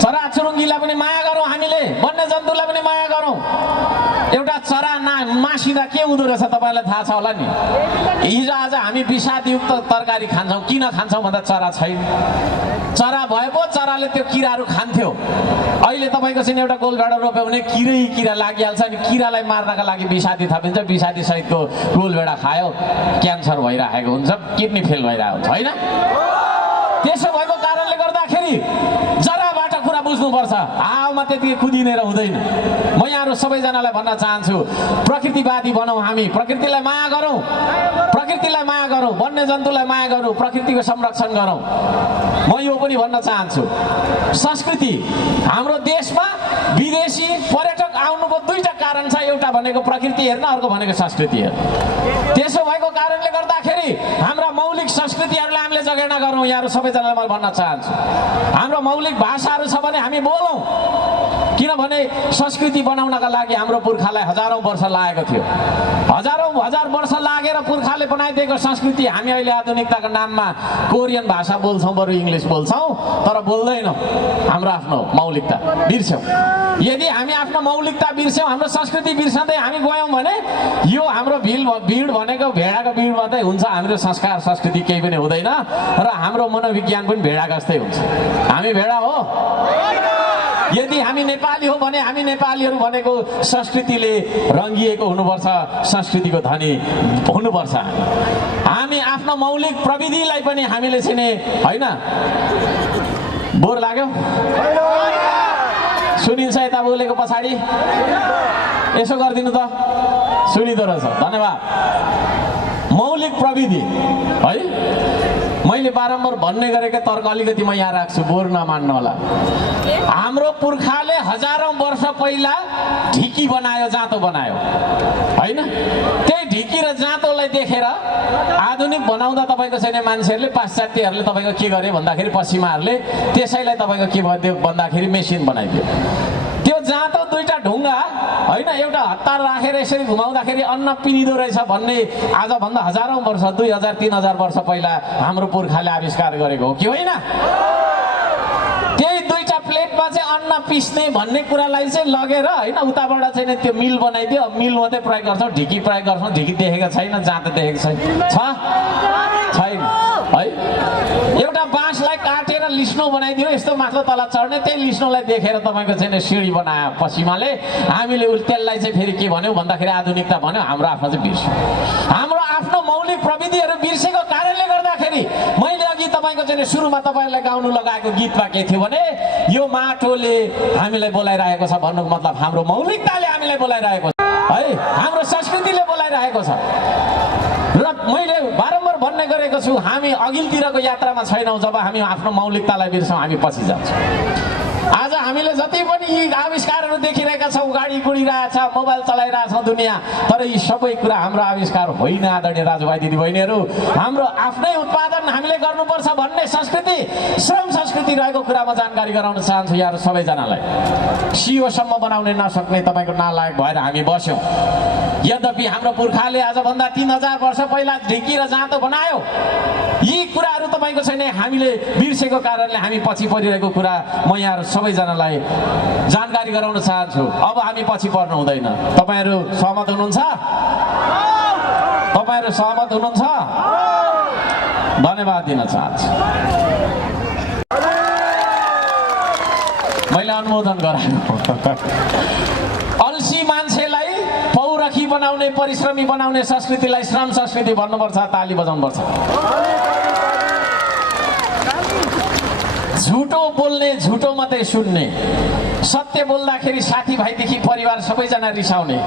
चराचुरुङ्गीलाई पनि माया गरौँ, हामीले वन्यजन्तुलाई पनि माया गरौँ। एउटा चरा मासिँदा के हुँदो रहेछ तपाईँलाई थाहा छ होला नि। हिजो आज हामी विषादयुक्त तरकारी खान्छौँ, किन खान्छौँ भन्दा चरा छैन। चरा भए पो चराले त्यो किराहरू खान्थ्यो। अहिले तपाईँको चाहिँ एउटा गोलभेडा रोप्यो भने किरा लागिहाल्छ, अनि किरालाई मार्नका लागि विषादी थपिन्छ, विषादी सहितको गोलभेडा खायो, क्यान्सर भइरहेको हुन्छ, किडनी फेल भइरहेको हुन्छ होइन। त्यसो भएको कारणले गर्दाखेरि जराबाट कुरा बुझ्नुपर्छ, हावामा त्यति कुदिनेर हुँदैन। म यहाँहरू सबैजनालाई भन्न चाहन्छु, प्रकृतिवादी बनौँ, हामी प्रकृतिलाई माया गरौँ, प्रकृतिलाई माया गरौँ, वन्यजन्तुलाई माया गरौँ, प्रकृतिको संरक्षण गरौँ। म यो पनि भन्न चाहन्छु, संस्कृति हाम्रो देशमा विदेशी पर्यटक आउनुको दुईटा कारण छ, एउटा भनेको प्रकृति हेर्न, अर्को भनेको संस्कृति हेर्न। त्यसो भएको कारणले गर्दाखेरि हाम्रा मौलिक संस्कृतिहरूलाई हामीले जगेर्ना गरौँ। यहाँहरू सबैजनालाई म भन्न चाहन्छु, हाम्रो मौलिक भाषाहरू छ भने हामी बोलौँ, किनभने संस्कृति बनाउनका लागि हाम्रो पुर्खालाई हजारौँ वर्ष लागेको थियो। हजार वर्ष लागेर पुर्खाले बनाइदिएको संस्कृति हामी अहिले आधुनिकताको नाममा कोरियन भाषा बोल्छौँ, बरु इङ्ग्लिस बोल्छौँ, तर बोल्दैनौँ हाम्रो आफ्नो मौलिकता, बिर्स्यौँ। यदि हामी आफ्नो मौलिकता बिर्स्यौँ, हाम्रो संस्कृति बिर्सँदै हामी गयौँ भने यो हाम्रो भिड भनेको भेडाको भिड मात्रै हुन्छ, हाम्रो संस्कार संस्कृति केही पनि हुँदैन र हाम्रो मनोविज्ञान पनि भेडा जस्तै हुन्छ। हामी भेडा हो। यदि हामी नेपाली हो भने हामी नेपालीहरू भनेको संस्कृतिले रङ्गिएको हुनुपर्छ, संस्कृतिको धनी हुनुपर्छ। हामी आफ्नो मौलिक प्रविधिलाई पनि हामीले चिने होइन। बोर लाग्यो? सुनिन्छ यता बोलेको पछाडि? यसो गरिदिनु त, सुनिँदो रहेछ। धन्यवाद। मौलिक प्रविधि है, मैले बारम्बार भन्ने गरेको तर्क अलिकति म यहाँ राख्छु, बोर नमान्नु होला। हाम्रो पुर्खाले हजारौँ वर्ष पहिला ढिकी बनायो, जाँतो बनायो होइन। त्यही ढिकी र जाँतोलाई देखेर आधुनिक बनाउँदा तपाईँको छैन मान्छेहरूले, पाश्चात्यहरूले तपाईँको के गर्यो भन्दाखेरि, पश्चिमाहरूले त्यसैलाई तपाईँको के भनिदियो भन्दाखेरि मेसिन बनाइदियो। त्यो जाँतो दुईटा ढुङ्गा होइन, एउटा हतार राखेर यसरी घुमाउँदाखेरि अन्न पिनिँदो रहेछ भन्ने आजभन्दा हजारौँ वर्ष, 2000-3000 वर्ष पहिला हाम्रो पुर्खाले आविष्कार गरेको हो कि होइन। त्यही दुईटा प्लेटमा चाहिँ अन्न पिस्ने भन्ने कुरालाई चाहिँ लगेर होइन, उताबाट चाहिँ त्यो मिल बनाइदियो। मिल मात्रै प्रयोग गर्छौँ, ढिकी प्रयोग गर्छौँ। ढिकी देखेको छैन, जाँतो देखेको छैन, छैन है। एउटा बाँसलाई काटेर लिस्नो बनाइदियो, यस्तो माथि तल चढ्ने, त्यही लिस्नोलाई देखेर तपाईँको चाहिँ सिँढी बनायो पश्चिमाले। हामीले त्यसलाई चाहिँ फेरि के भन्यौँ भन्दाखेरि आधुनिकता भन्यो। हाम्रो आफ्नो चाहिँ बिर्स्यो, हाम्रो आफ्नो मौलिक प्रविधिहरू बिर्सेको कारणले गर्दाखेरि मैले अघि तपाईँको चाहिँ सुरुमा तपाईँलाई गाउनु लगाएको गीतमा के थियो भने, यो माटोले हामीलाई बोलाइरहेको छ भन्नुको मतलब हाम्रो मौलिकताले हामीलाई बोलाइरहेको छ है, हाम्रो संस्कृतिले बोलाइरहेको छ। र मैले बारम्बार भन्ने गरेको छु, हामी अघिल्तिरको यात्रामा छैनौँ। जब हामी आफ्नो मौलिकतालाई बिर्सौँ, हामी पछि जान्छौँ। आज हामीले जति पनि यी आविष्कारहरू देखिरहेका छौँ, गाडी गुडिरहेछ, मोबाइल चलाइरहेछौँ दुनियाँ, तर यी सबै कुरा हाम्रो आविष्कार होइन आदरणीय दाजुभाइ दिदीबहिनीहरू। हाम्रो आफ्नै उत्पादन हामीले गर्नुपर्छ भन्ने संस्कृति, श्रम संस्कृति रहेको कुरामा जानकारी गराउन चाहन्छु यहाँहरू सबैजनालाई। सिओसम्म बनाउने नसक्ने तपाईँको नालायक भएर हामी बस्यौँ। यद्यपि हाम्रो पुर्खाले आजभन्दा 3000 वर्ष पहिला ढिकी र जाँतो बनायो। यी कुराहरू तपाईँको छैन, हामीले बिर्सेको कारणले हामी पछि परिरहेको कुरा म यहाँ सबैजनालाई जानकारी गराउन चाहन्छु। अब हामी पछि पर्नु हुँदैन। तपाईँहरू सहमत हुनुहुन्छ? तपाईँहरू सहमत हुनुहुन्छ? धन्यवाद दिन चाहन्छु। मैले अनुमोदन गराएको। अल्सी मान्छेलाई पौरखी बनाउने, परिश्रमी बनाउने संस्कृतिलाई श्रम संस्कृति भन्नुपर्छ, ताली बजाउनुपर्छ। झुटो बोल्ने, झुटो मात्रै सुन्ने, सत्य बोल्दाखेरि साथीभाइदेखि परिवार सबैजना रिसाउने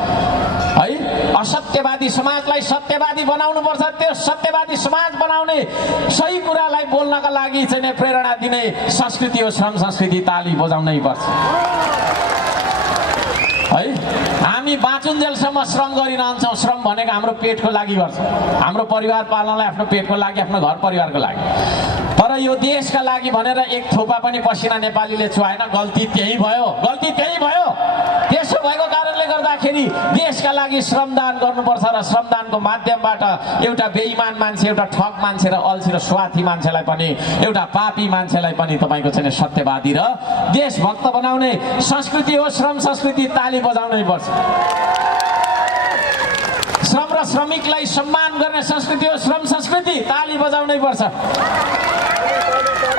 है। असत्यवादी समाजलाई सत्यवादी बनाउनु पर्छ। त्यो सत्यवादी समाज बनाउने, सही कुरालाई बोल्नका लागि चाहिँ प्रेरणा दिने संस्कृति हो श्रम संस्कृति। ताली बजाउनै पर्छ है। हामी बाँचुन्जेलसम्म श्रम गरिरहन्छौँ। श्रम भनेको हाम्रो पेटको लागि गर्छ, हाम्रो परिवार पाल्नलाई, आफ्नो पेटको लागि, आफ्नो घर परिवारको लागि। तर यो देशका लागि भनेर एक थोपा पनि पसिना नेपालीले चुहाएन। गल्ती त्यही भयो, गल्ती त्यही भयो। त्यसो भएको कारणले गर्दाखेरि देशका लागि श्रमदान गर्नुपर्छ र श्रमदानको माध्यमबाट एउटा बेइमान मान्छे, एउटा ठग मान्छे र अल्छी र स्वार्थी मान्छेलाई पनि, एउटा पापी मान्छेलाई पनि तपाईँको चाहिँ सत्यवादी र देशभक्त बनाउने संस्कृति हो श्रम संस्कृति। ताली बजाउनै पर्छ। श्रम र श्रमिकलाई सम्मान गर्ने संस्कृति हो श्रम संस्कृति। ताली बजाउनै पर्छ।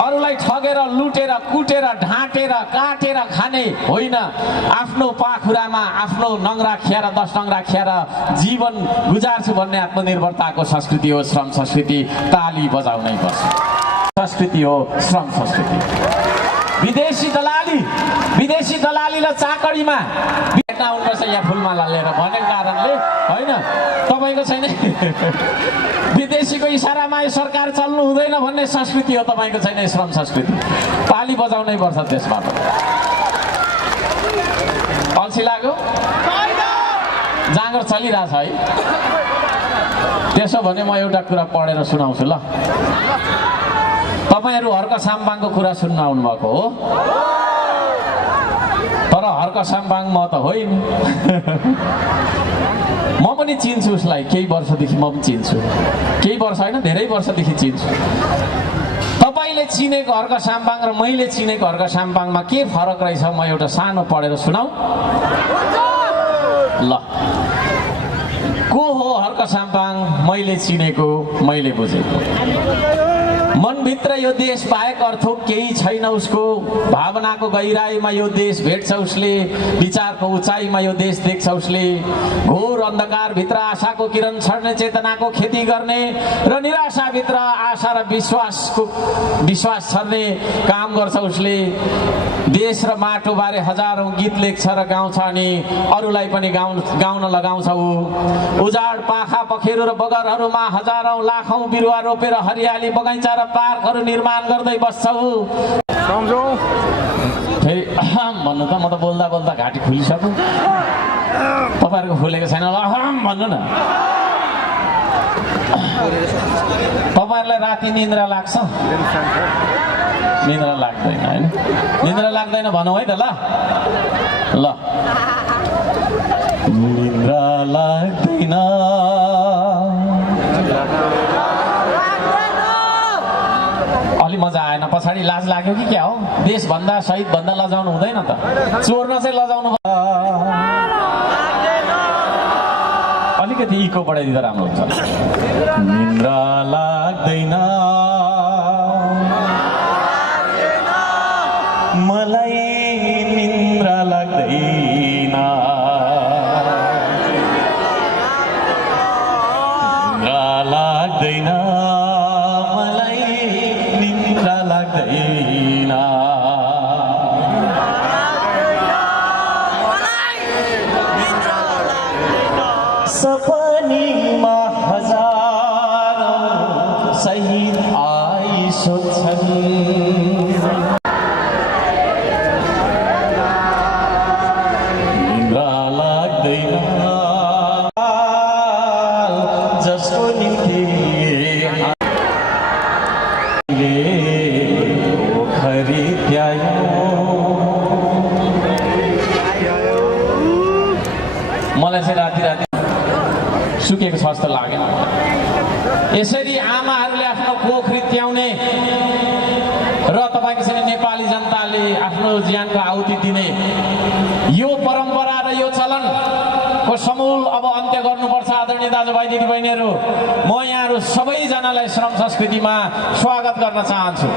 अरूलाई ठगेर, लुटेर, कुटेर, ढाँटेर, काटेर खाने होइन। आफ्नो पाखुरामा आफ्नो नङ्ग्रा खिएर, 10 नङ्ग्रा खिएर जीवन गुजार्छु भन्ने आत्मनिर्भरताको संस्कृति हो श्रम संस्कृति। ताली बजाउनै पर्छ। संस्कृति हो श्रम संस्कृति। विदेशी दलाली र चाकडीमा भेट्न आउनुपर्छ यहाँ फुलमाला लिएर भनेको कारणले होइन। तपाईँको छैन विदेशीको इसारामा सरकार चल्नु हुँदैन भन्ने संस्कृति हो तपाईँको छैन श्रम संस्कृति। ताली बजाउनै पर्छ त्यसबाट। अल्छी लाग्यो? जाँगर चलिरहेछ है। त्यसो भने म एउटा कुरा पढेर सुनाउँछु ल। तपाईँहरू हर्क साम्बाङको कुरा सुन्न आउनुभएको हो, तर हर्क साम्बाङ म त होइन। म पनि चिन्छु उसलाई, केही वर्षदेखि म पनि चिन्छु। केही वर्ष होइन, धेरै वर्षदेखि चिन्छु। तपाईँले चिनेको हर्क साम्बाङ र मैले चिनेको हर्क साम्बाङमा के फरक रहेछ म एउटा सानो पढेर सुनाऊ ल। को हो हर्क साम्बाङ? मैले चिनेको, मैले बुझेको। मनभित्र यो देश बाहेक अर्थ केही छैन उसको। भावनाको गहिराईमा यो देश भेट्छ उसले, विचारको उचाइमा यो देश देख्छ उसले। घोर अन्धकारभित्र आशाको किरण छर्ने, चेतनाको खेती गर्ने र निराशाभित्र आशा र विश्वास छर्ने काम गर्छ उसले। देश र माटोबारे हजारौँ गीत लेख्छ र गाउँछ अनि अरूलाई पनि गाउन लगाउँछ ऊ। उजाड पाखा पखेरु र बगरहरूमा हजारौँ लाखौँ बिरुवा रोपेर हरियाली बगैँचा र पार्कहरू निर्माण गर्दै बस्छौ। फेरि भन्नु त, म त बोल्दा बोल्दा घाँटी खुलिसक्यो। तपाईँहरूको खुलेको छैन भन्नु न। तपाईँहरूलाई राति निन्द्रा लाग्छ? निन्द्रा लाग्दैन होइन? निन्द्रा लाग्दैन भनौँ है त ल। ल निन्द्रा लाग्दैन, अलि मजा आएन। पछाडि लाज लाग्यो कि क्या हो? देशभन्दा शहीदभन्दा लजाउनु हुँदैन त? चोर्न चाहिँ लजाउनु अलिकति इको बढाइदिँदा राम्रो हुन्छ। निन्द्रा लाग्दैन मलाई, निन्द्रा लाग्दैन, निन्द्रा लाग्दैन मलाई, निन्द्रा लाग्दैन। सपनीमा हजारौँ शहीद आइसोध्छन्, निन्द्रा लाग्दैन जसको निम्ति पोखरी त्यायो। मलाई चाहिँ राति पोखरी त्याउने र तपाईँको चाहिँ नेपाली जनताले आफ्नो ज्यानको आहुति दिने यो परम्परा र यो चलनको समूल अब अन्त्य गर्नुपर्छ। आदरणीय दाजुभाइ दिदीबहिनीहरू, म यहाँहरू सबैजनालाई श्रम संस्कृतिमा स्वागत गर्न चाहन्छु।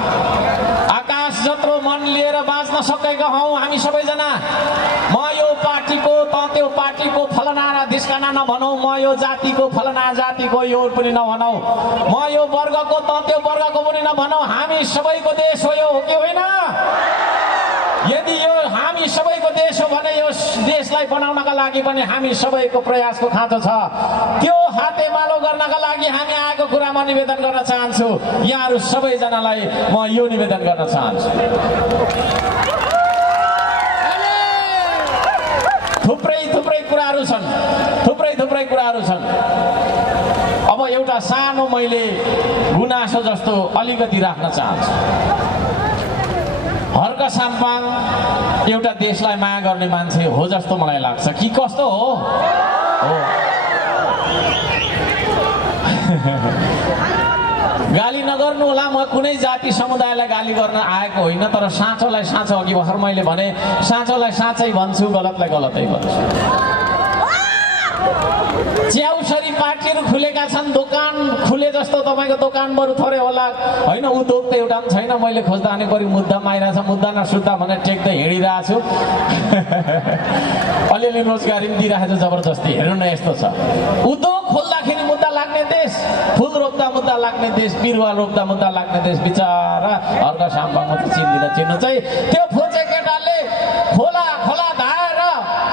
आकाश जत्रो मन लिएर बाँच्न सकेका हौँ हामी सबैजना। म यो पार्टीको त त्यो पार्टीको फलना र धिस्काना नभनौँ, म यो जातिको फलना जातिको यो पनि नभनौँ, म यो वर्गको त त्यो वर्गको पनि नभनौँ। हामी सबैको देश हो यो, हो कि होइन? यदि यो हामी सबैको देश हो भने यो देशलाई बनाउनका लागि पनि हामी सबैको प्रयासको खाँचो छ। त्यो हातेमालो गर्नका लागि हामी आएको कुरा म निवेदन गर्न चाहन्छु। यहाँहरू सबैजनालाई म यो निवेदन गर्न चाहन्छु। थुप्रै कुराहरू छन्, थुप्रै कुराहरू छन्। अब एउटा सानो मैले गुनासो जस्तो अलिकति राख्न चाहन्छु। हर्क साम्पाङ एउटा देशलाई माया गर्ने मान्छे हो जस्तो मलाई लाग्छ कि कस्तो हो? गाली नगर्नु होला, म कुनै जाति समुदायलाई गाली गर्न आएको होइन, तर साँचोलाई साँचो, अघि भर्खर मैले भने साँचोलाई साँचै भन्छु, गलतलाई गलतै भन्छु। च्याउसरी पार्टीहरू खुलेका छन्, दोकान खुले जस्तो तपाईँको दोकान बरु थोरै होला होइन, उद्योग त एउटा पनि छैन। मैले खोज्दा अनि बरु मुद्दामा आइरहेछ, मुद्दा नसुत्दा भनेर टेक्दै हिँडिरहेको छु। अलिअलि रोजगारी पनि दिइरहेको छु जबरजस्ती। हेर्नु न, यस्तो छ। उद्योग खोल्दाखेरि मुद्दा लाग्ने देश, फुल रोप्दा मुद्दा लाग्ने देश, बिरुवा रोप्दा मुद्दा लाग्ने देश। बिचरा हर्क साम्पाङमा त चिन्नु चाहिँ त्यो फुचे केटाले खोला धाएर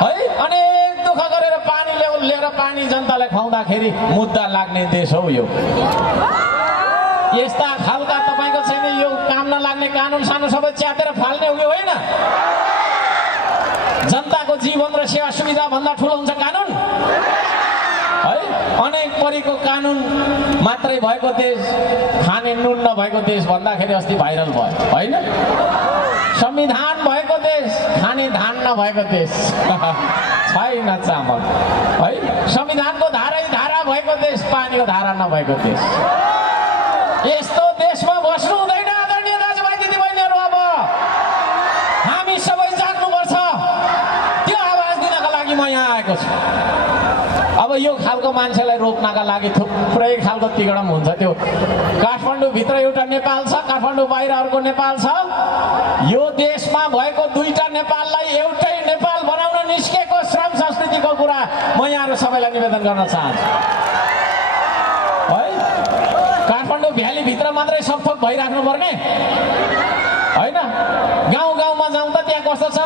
है अनेक दुःख गरेर पानी लिएर पानी जनतालाई खुवाउँदाखेरि मुद्दा लाग्ने देश हो यो। यस्ता खालका तपाईँको छैन यो काम नलाग्ने कानुन सानो सबै च्यातेर फाल्ने हो कि होइन? जनताको जीवन र सेवा सुविधा भन्दा ठुलो हुन्छ कानुन है? अनेक परीको कानुन मात्रै भएको देश, खाने नुन नभएको देश भन्दाखेरि अस्ति भाइरल भयो होइन? संविधान भएको देश, खाने धान नभएको देश, छैन चामल है? संविधानको धारा भएको देश, पानीको धारा नभएको देश। यस्तो देशमा बस्नु हुँदैन आदरणीय दाजुभाइ दिदीबहिनीहरू। अब हामी सबै जाग्नुपर्छ। त्यो आवाज दिनका लागि म यहाँ आएको छु। अब यो खालको मान्छेलाई रोक्नका लागि थुप्रै खालको तिगडम हुन्छ। त्यो काठमाडौँभित्र एउटा नेपाल छ, काठमाडौँ बाहिर अर्को नेपाल छ। यो देशमा भएको दुईटा नेपाललाई एउटै नेपाल बनाउन निस्केको श्रम संस्कृतिको कुरा म यहाँहरू सबैलाई निवेदन गर्न चाहन्छु है। काठमाडौँ भ्यालीभित्र मात्रै सबथोक भइराख्नु पर्ने होइन? गाउँमा जाउँ त त्यहाँ कस्तो छ?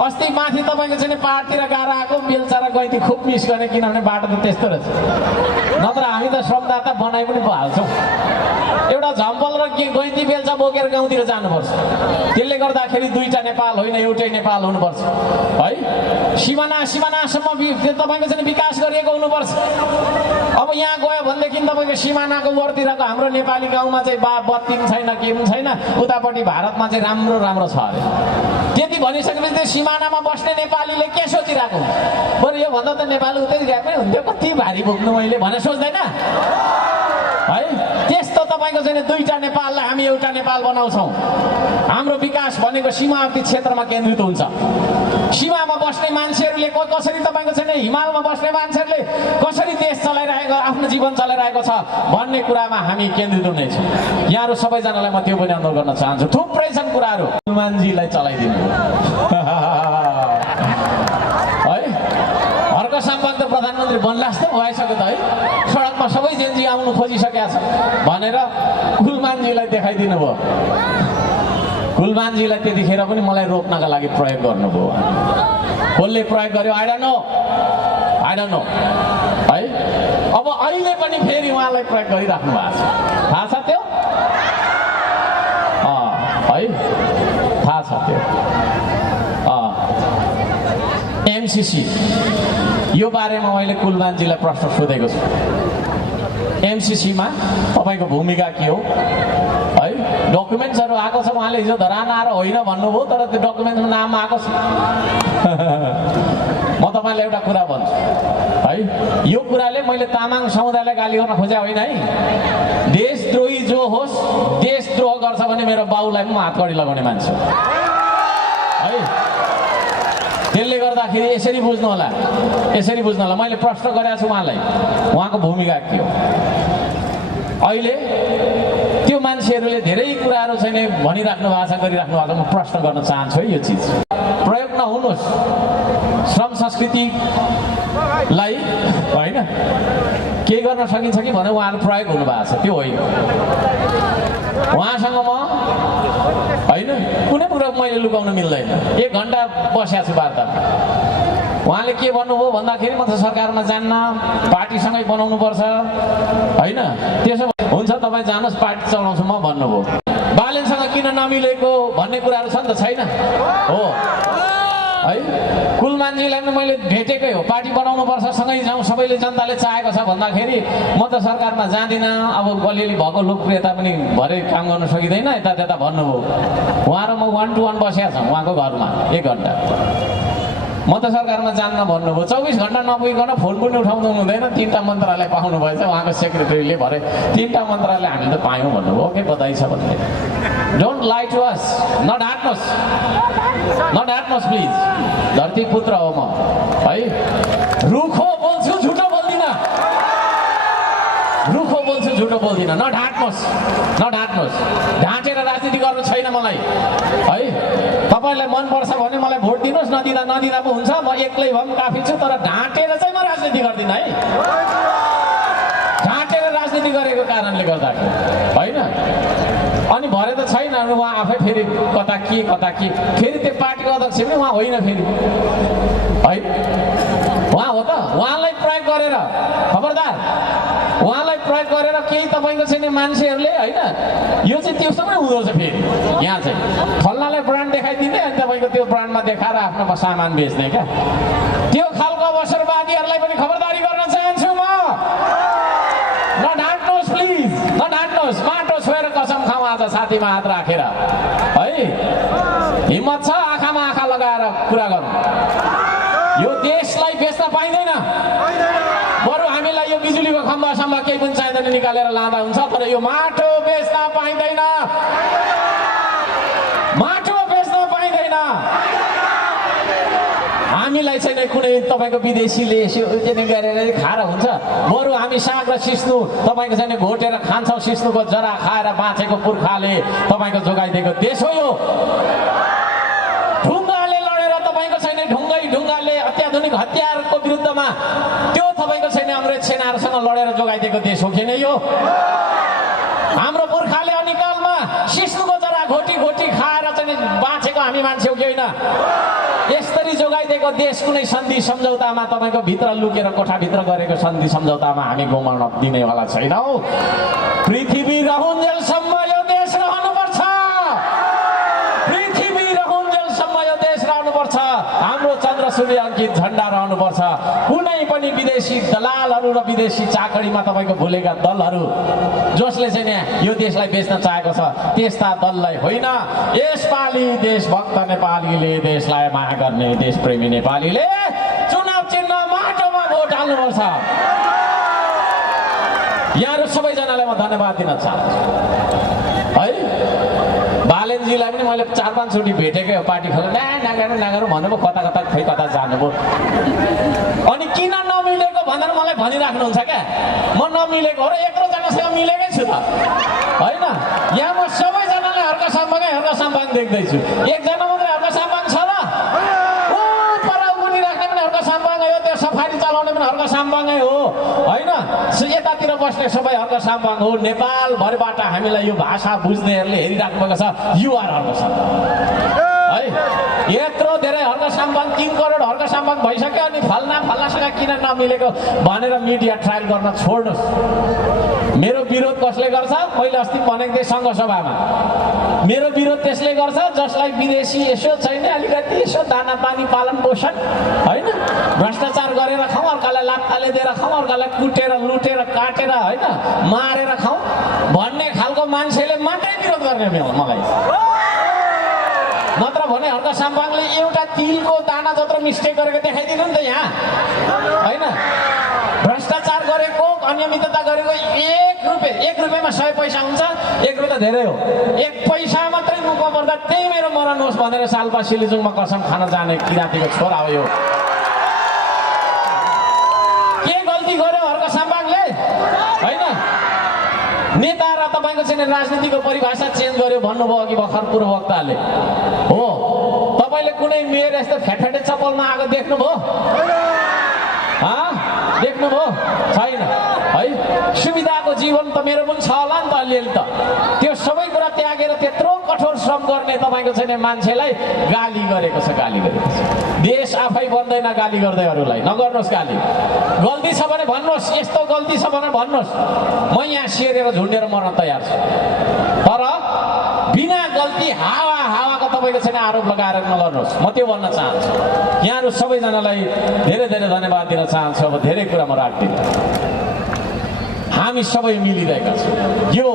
अस्ति माथि तपाईँको चाहिँ पाहाडतिर गएर आएको बेलचारा गैँती खुब मिस गर्ने, किनभने बाटो त त्यस्तो रहेछ। नत्र हामी त श्रमदाता बनाइ पनि हाल्छौँ। एउटा झम्पल र गैँती बेलचा बोकेर गाउँतिर जानुपर्छ। त्यसले गर्दाखेरि दुईटा नेपाल होइन, एउटै नेपाल हुनुपर्छ है। सिमानासम्म तपाईँको चाहिँ विकास गरिएको हुनुपर्छ। अब यहाँ गयो भनेदेखि तपाईँको सिमानाको वरतिरको हाम्रो नेपाली गाउँमा चाहिँ बत्ती पनि छैन, के पनि छैन। उतापट्टि भारतमा चाहिँ राम्रो छ अरे। त्यति भनिसकेपछि त्यो सिमानामा बस्ने नेपालीले के सोचिरहेको हुन्छ? बरु योभन्दा त नेपाल उतै गए पनि हुन्थ्यो, कति भारी बोक्नु मैले भनेर सोच्दैन है? त्यस्तो तपाईँको चाहिँ दुईटा नेपाललाई हामी एउटा नेपाल बनाउँछौँ। हाम्रो विकास भनेको सीमावर्ती क्षेत्रमा केन्द्रित हुन्छ। सीमामा बस्ने मान्छेहरूले कसरी तपाईँको चाहिँ हिमालमा बस्ने मान्छेहरूले कसरी देश चलाइरहेको, आफ्नो जीवन चलाइरहेको छ भन्ने कुरामा हामी केन्द्रित हुनेछौँ। यहाँहरू सबैजनालाई म त्यो पनि अनुरोध गर्न चाहन्छु। थुप्रै छन् कुराहरू। हनुमानजीलाई चलाइदिनु है। हर्क साम्पाङ त प्रधानमन्त्री बन्ला जस्तो भइसक्यो त है। सडकमा सबै जेन्जी आउनु खोजिसकेका छ भनेर गुलमानजीलाई देखाइदिनु भयो। गुलमानजीलाई त्यतिखेर पनि मलाई रोक्नका लागि प्रयोग गर्नुभयो। कसले प्रयोग गर्यो आई डोन्ट नो है। अब अहिले पनि फेरि उहाँलाई प्रयोग गरिराख्नु भएको छ। थाहा छ त्यो है? थाहा छ त्यो। एमसिसी यो बारेमा मैले कुलमानजीलाई प्रश्न सोधेको छु। एमसिसीमा तपाईँको भूमिका के हो है? डकुमेन्ट्सहरू आएको छ, उहाँले हिजो धरान आएर होइन भन्नुभयो, तर त्यो डकुमेन्ट्समा नाम आएको छ। म तपाईँलाई एउटा कुरा भन्छु है, यो कुराले मैले तामाङ समुदायलाई गाली गर्न खोजे होइन है। देशद्रोही जो जो होस् देशद्रोह गर्छ भने मेरो बाउलाई पनि हातकडी लगाउने मान्छे है। त्यसले गर्दाखेरि यसरी बुझ्नु होला, यसरी बुझ्नु होला। मैले प्रश्न गरेको छु उहाँलाई, उहाँको भूमिका के हो। अहिले त्यो मान्छेहरूले धेरै कुराहरू चाहिँ नि भनिराख्नु भएको छ, गरिराख्नु भएको छ। म प्रश्न गर्न चाहन्छु है, यो चिज प्रयोग नहुनुहोस्। श्रम संस्कृतिलाई होइन के गर्न सकिन्छ कि भने उहाँहरू प्रयोग हुनुभएको छ, त्यो होइन। उहाँसँग म होइन कुनै कुरा मैले लुकाउन मिल्दैन। 1 घन्टा बसेको छु वार्तामा। उहाँले के भन्नुभयो भन्दाखेरि म त सरकारमा जान्न, पार्टीसँगै बनाउनुपर्छ होइन। त्यसो हुन्छ तपाईँ जानुहोस् पार्टी चलाउँछु म भन्नुभयो। बालेनसँग किन नमिलेको भन्ने कुराहरू छ नि त, छैन हो है। कुलमानजीलाई पनि मैले भेटेकै हो, पार्टी बनाउनुपर्छ सँगै जाउँ, सबैले जनताले चाहेको छ भन्दाखेरि म त सरकारमा जाँदिनँ, अब अलिअलि भएको लोकप्रियता पनि भरे काम गर्न सकिँदैन यता त्यता भन्नुभयो। उहाँ र म 1 to 1 बसेका छौँ उहाँको घरमा 1 घन्टा। म त सरकारमा जान्न भन्नुभयो। 24 घन्टा नपुगिकन फोन पनि उठाउनु हुँदैन। 3टा मन्त्रालय पाउनु भएछ, उहाँको सेक्रेटरीले भरे 3टा मन्त्रालय हामीले त पायौँ भन्नुभयो। ओके बधाई छ भन्दै। डोन्ट लाइ टु अस, नढाट्नुहोस्, नढाट्नुहोस् प्लिज। धरती पुत्र हो म है। रुखो बोल्छु झुटो बोल्दिनँ, रुखो बोल्छु झुटो बोल्दिनँ। नढाट्नुहोस्, नढाट्नुहोस्। ढाँटेर राजनीति गर्नु छैन मलाई है। तपाईँलाई मनपर्छ भने मलाई भोट दिनुहोस्, नदिँदा नदिँदा पो हुन्छ। म एक्लै भए पनि काफी छु, तर ढाँटेर चाहिँ म राजनीति गर्दिनँ है। ढाँटेर राजनीति गरेको कारणले गर्दाखेरि होइन। अनि भरे त छैन, उहाँ आफै फेरि कता के फेरि त्यो पार्टीको अध्यक्ष पनि उहाँ होइन फेरि है। उहाँ हो त, उहाँलाई प्रयोग गरेर खबरदार, उहाँलाई प्रयोग गरेर केही तपाईँको चाहिँ मान्छेहरूले होइन यो चाहिँ त्योसँगै हुँदो रहेछ। फेरि यहाँ चाहिँ फल्नालाई ब्रान्ड देखाइदिने अनि तपाईँको त्यो ब्रान्डमा देखाएर आफ्नो सामान बेच्ने क्या। त्यो खालको अवसरवादीहरूलाई पनि खबरदारी गर्न चाहन्छु म। नढाट्नुहोस् प्लिज, नढाट्नुहोस्। माटो छोएर कसम खाउँ आज छातीमा हात राखेर है। हिम्मत छ आँखामा आँखा लगाएर कुरा गर्नु। यो देशलाई बेच्न पाइँदैन। बरु हामीलाई यो बिजुलीको खम्बासम्म केही पनि चाहिँदैन, निकालेर लाँदा हुन्छ, तर यो माटो बेच्न पाइँदैन, माटो बेच्न पाइँदैन। हामीलाई चाहिँ कुनै तपाईँको विदेशीले गरेर खाएर हुन्छ। बरु हामी साग र सिस्नु तपाईँको चाहिँ घोटेर खान्छौँ। सिस्नुको जरा खाएर बाँचेको पुर्खाले तपाईँको जोगाइदिएको देश हो यो। ढुङ्गाले लडेर तपाईँको छैन, ढुङ्गाले अत्याधुनिक हतियारको विरुद्धमा त्यो तपाईँको छैन अङ्ग्रेज सेनाहरूसँग लडेर जोगाइदिएको देश हो कि नै यो। हाम्रो पुर्खाले अनिकालमा सिस्नुको जरा घोटी खाएर चाहिँ बाँचेको हामी मान्छे हो कि होइन। यसरी जोगाइदिएको देश कुनै सन्धि सम्झौतामा तपाईँको भित्र लुकेर कोठाभित्र गरेको सन्धि सम्झौतामा हामी गुमाउन दिनेवाला छैनौँ। पृथ्वी रहुन्जेलसम्म यो देश रहनुपर्छ, पृथ्वी रहुन्जेलसम्म यो देश रहनुपर्छ। हाम्रो चन्द्र सूर्य अङ्कित झन्डा रहनुपर्छ। कुनै पनि विदेशी दलालहरू र विदेशी चाकडीमा तपाईँको भुलेका दलहरू जसले चाहिँ यहाँ यो देशलाई बेच्न चाहेको छ त्यस्ता दललाई होइन। यसपालि देशभक्त नेपालीले, देशलाई माया गर्ने देशप्रेमी नेपालीले चुनाव चिन्ह माटोमा भोट हाल्नुपर्छ। यहाँहरू सबैजनालाई म धन्यवाद दिन चाहन्छु है। बालेनजीलाई पनि मैले 4-5 चोटि भेटेकै हो। पार्टी खोलेर नागेर भन्नुभयो, कता कता खै कता जानुभयो। अनि किन नमिलेको भनेर मलाई भनिराख्नुहुन्छ क्या। म नमिलेको हो र 1-2जनासँग मिलेकै छु त होइन। यहाँ म सबैजनालाई हर्का साम्बाङ देख्दैछु। 1जना मात्रै हर्का साम्बाङ छ र पर उनी राख्ने पनि हर्का साम्बाङ हो, त्यो सफारी चलाउने पनि हर्का साम्बाङै हो होइन। यतातिर बस्ने सबै हर्का साम्बाङ हो। नेपालभरिबाट हामीलाई यो भाषा बुझ्नेहरूले हेरिराख्नु भएको छ। युआर हर्का साम्बाङ है। यत्रो धेरै हर्का साम्बाङ 3 करोड हर्का साम्बाङ भइसक्यो। अनि फल्नासँग किन नमिलेको भनेर मिडिया ट्रायल गर्न छोड्नुहोस्। मेरो विरोध कसले गर्छ? मैले अस्ति भनेको थिएँ सङ्घ सभामा, मेरो विरोध त्यसले गर्छ जसलाई विदेशी यसो छैन अलिकति यसो दाना पानी पालन पोषण होइन भ्रष्टाचार गरेर खाउँ, अर्कालाई लात्ताले दिएर खाउँ, अर्कालाई कुटेर लुटेर काटेर होइन मारेर खाउँ भन्ने खालको मान्छेले मात्रै विरोध गर्ने मलाई। नत्र भने हर्का साम्बाङले एउटा तिलको दाना जत्रो मिस्टेक गरेको देखाइदिनु नि त यहाँ होइन। भ्रष्टाचार गरेको, अनियमितता गरेको 1 1 रुपियाँमा 100 पैसा हुन्छ। 1 रुपियाँ त धेरै हो। 1 पैसा मात्रै मुखमा पर्दा त्यही मेरो मरण होस् भनेर सालपा सिलिजुङमा कसम खान जाने किराँतीको छोरा हो यो। के गल्ती गर्यो हर्क सम्भागले होइन? नेता र तपाईँको चाहिँ राजनीतिको परिभाषा चेन्ज गर्यो भन्नुभयो अघि भर्खर पूर्ववक्ताले हो। तपाईँले कुनै मेयर यस्तो फ्याटफ्याटे चप्पलमा आएको देख्नुभयो? देख्नुभयो? छैन है। सुविधाको जीवन त मेरो पनि छ होला नि त अलिअलि त। त्यो सबै कुरा त्यागेर त्यत्रो कठोर श्रम गर्ने तपाईँको चाहिँ मान्छेलाई गाली गरेको छ, गाली गरेको छ। देश आफै बन्दैन गाली गर्दै अरूलाई। नगर्नुहोस् गाली। गल्ती छ भने भन्नुहोस्, यस्तो गल्ती छ भने भन्नुहोस्। म यहाँ सेरेर झुन्डेर मर्न तयार छु। तर बिना गल्ती हावाको तपाईँको छैन आरोप लगाएर नगर्नुहोस्। म त्यो भन्न चाहन्छु। यहाँहरू सबैजनालाई धेरै धेरै धन्यवाद दिन चाहन्छु। अब धेरै कुरा म राख्दिनँ। हामी सबै मिलिरहेका छौँ। यो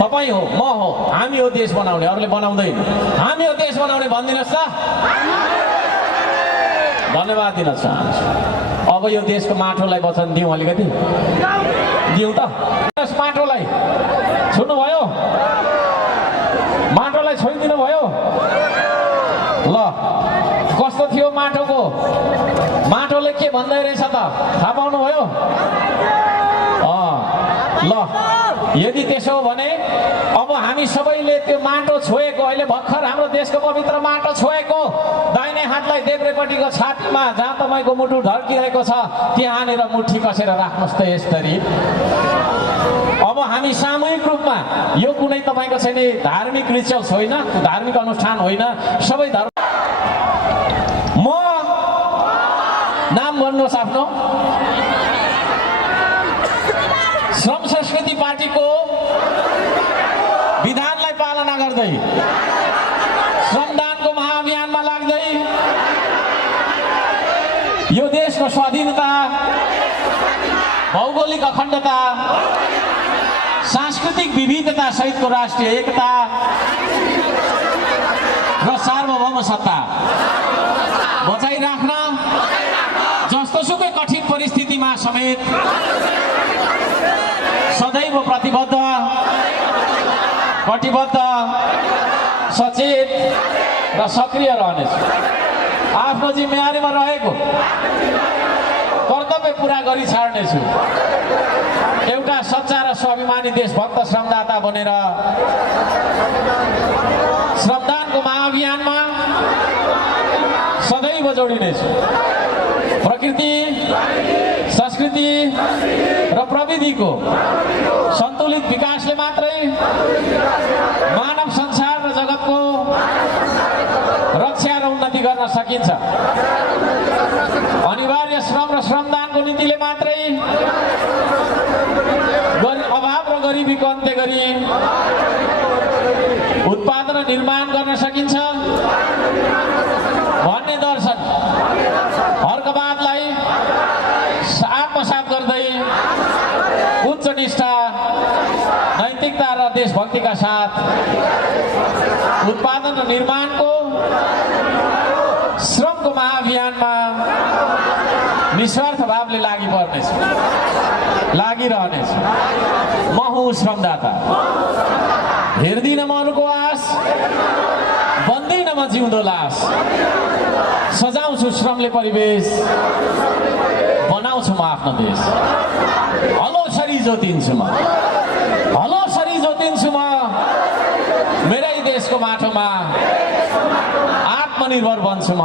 तपाईँ हो, म हो, हामी हो देश बनाउने, अरूले बनाउँदैन। हामी हो देश बनाउने भनिदिनुहोस् त। धन्यवाद दिन चाहन्छु। अब यो देशको माटोलाई वचन दिउँ, अलिकति दिउँ त। माटोलाई छुन्नुभयो? माटोलाई छोइदिनु भयो? ल, कस्तो थियो माटोको? माटोले के भन्दै रहेछ त थाहा पाउनुभयो? ल, यदि त्यसो हो भने अब हामी सबैले त्यो माटो छोएको, अहिले भर्खर हाम्रो देशको पवित्र माटो छोएको दाहिने हातलाई देब्रेपट्टिको छातीमा जहाँ तपाईँको मुटु ढल्किरहेको छ त्यहाँनिर मुठी कसेर राख्नुहोस् त यसरी। अब हामी सामूहिक रूपमा, यो कुनै तपाईँको छैन धार्मिक रिचुअल्स होइन, धार्मिक अनुष्ठान होइन, सबै धर्म। म नाम भन्नुहोस् आफ्नो। श्रम संस्कृति पार्टीको विधानलाई पालना गर्दै, श्रमदानको महाअभियानमा लाग्दै, यो देशको स्वाधीनता, भौगोलिक अखण्डता, सांस्कृतिक विविधता सहितको राष्ट्रिय एकता र सार्वभौम सत्ता बचाइराख्न जस्तोसुकै कठिन परिस्थितिमा समेत सदैव प्रतिबद्ध, कटिबद्ध, सचेत र सक्रिय रहनेछु। आफ्नो जिम्मेवारीमा रहेको कर्तव्य पुरा गरी छाड्नेछु। एउटा सच्चा र स्वाभिमानी देशभक्त श्रमदाता बनेर श्रमदानको महाअभियानमा सदैव जोडिनेछु। प्रकृति, संस्कृति र प्रविधिको सन्तुलित विकासले मात्रै मानव संसार र जगतको रक्षा र उन्नति गर्न सकिन्छ। अनिवार्य श्रम र श्रमदानको नीतिले मात्रै अभाव र गरिबीको अन्त्य गरी उत्पादन र निर्माण गर्न सकिन्छ भन्ने दर्शन हर्कवादलाई आत्मसात गर्दै उच्च निष्ठा, नैतिकता र देशभक्तिका साथ उत्पादन र निर्माणको श्रमको महाअभियानमा निस्वार्थ भावले लागिरहनेछ। म हुँ श्रमदाता। हेर्दिन म अरूको आस, बन्दिन म जिउँदो लास। सजाउँछु श्रमले परिवेश, बनाउँछु म आफ्नो देश। हलोसरी जोतिन्छु म, हलोसरी जोतिन्छु म मेरै देशको माटोमा। आत्मनिर्भर बन्छु म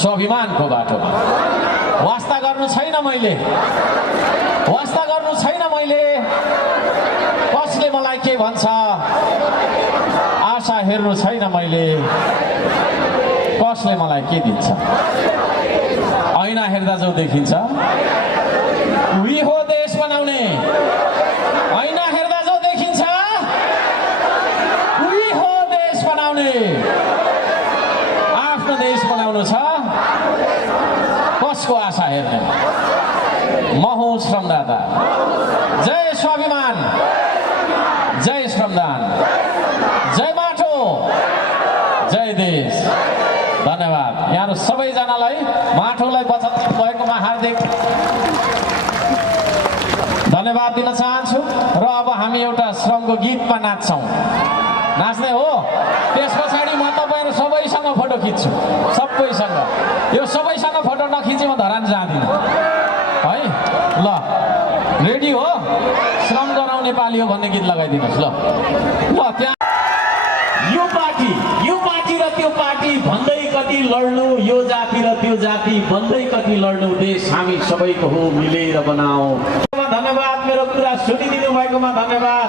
स्वाभिमानको बाटोमा। वास्ता गर्नु छैन मैले, वास्ता गर्नु छैन मैले। कसले मलाई के भन्छ आशा हेर्नु छैन मैले। कसले मलाई के दिन्छ ऐना हेर्दा जो देखिन्छ उही हो देश बनाउने। ऐना हेर्दा जो देखिन्छ उही हो देश बनाउने। आफ्नो देश बनाउनु छ, कसको आशा हेर्ने? म हुँ श्रमदाता। जय स्वाभिमान, जय श्रमदान, जय माटो, जय देश। धन्यवाद। यहाँहरू सबैजनालाई माटोलाई बचत भएकोमा हार्दिक धन्यवाद। धन्यवाद दिन चाहन्छु र अब हामी एउटा श्रमको गीतमा नाच्छौँ। नाच्ने हो। त्यस पछाडि म तपाईँहरू सबैसँग फोटो खिच्छु, सबैसँग। यो सबैसँग फोटो नखिचे म धरान जाँदिनँ है। ल रेडी हो? श्रम गराउँ नेपाली हो भन्ने गीत लगाइदिनुहोस्। ल त्यहाँ यो पार्टी र त्यो पार्टी भन्दै कति लड्नु, यो जाति र त्यो जाति भन्दै कति लड्नु, देश हामी सबैको हो, मिलेर बनाऊ। धन्यवाद, मेरो कुरा सुनिदिनु भएकोमा धन्यवाद।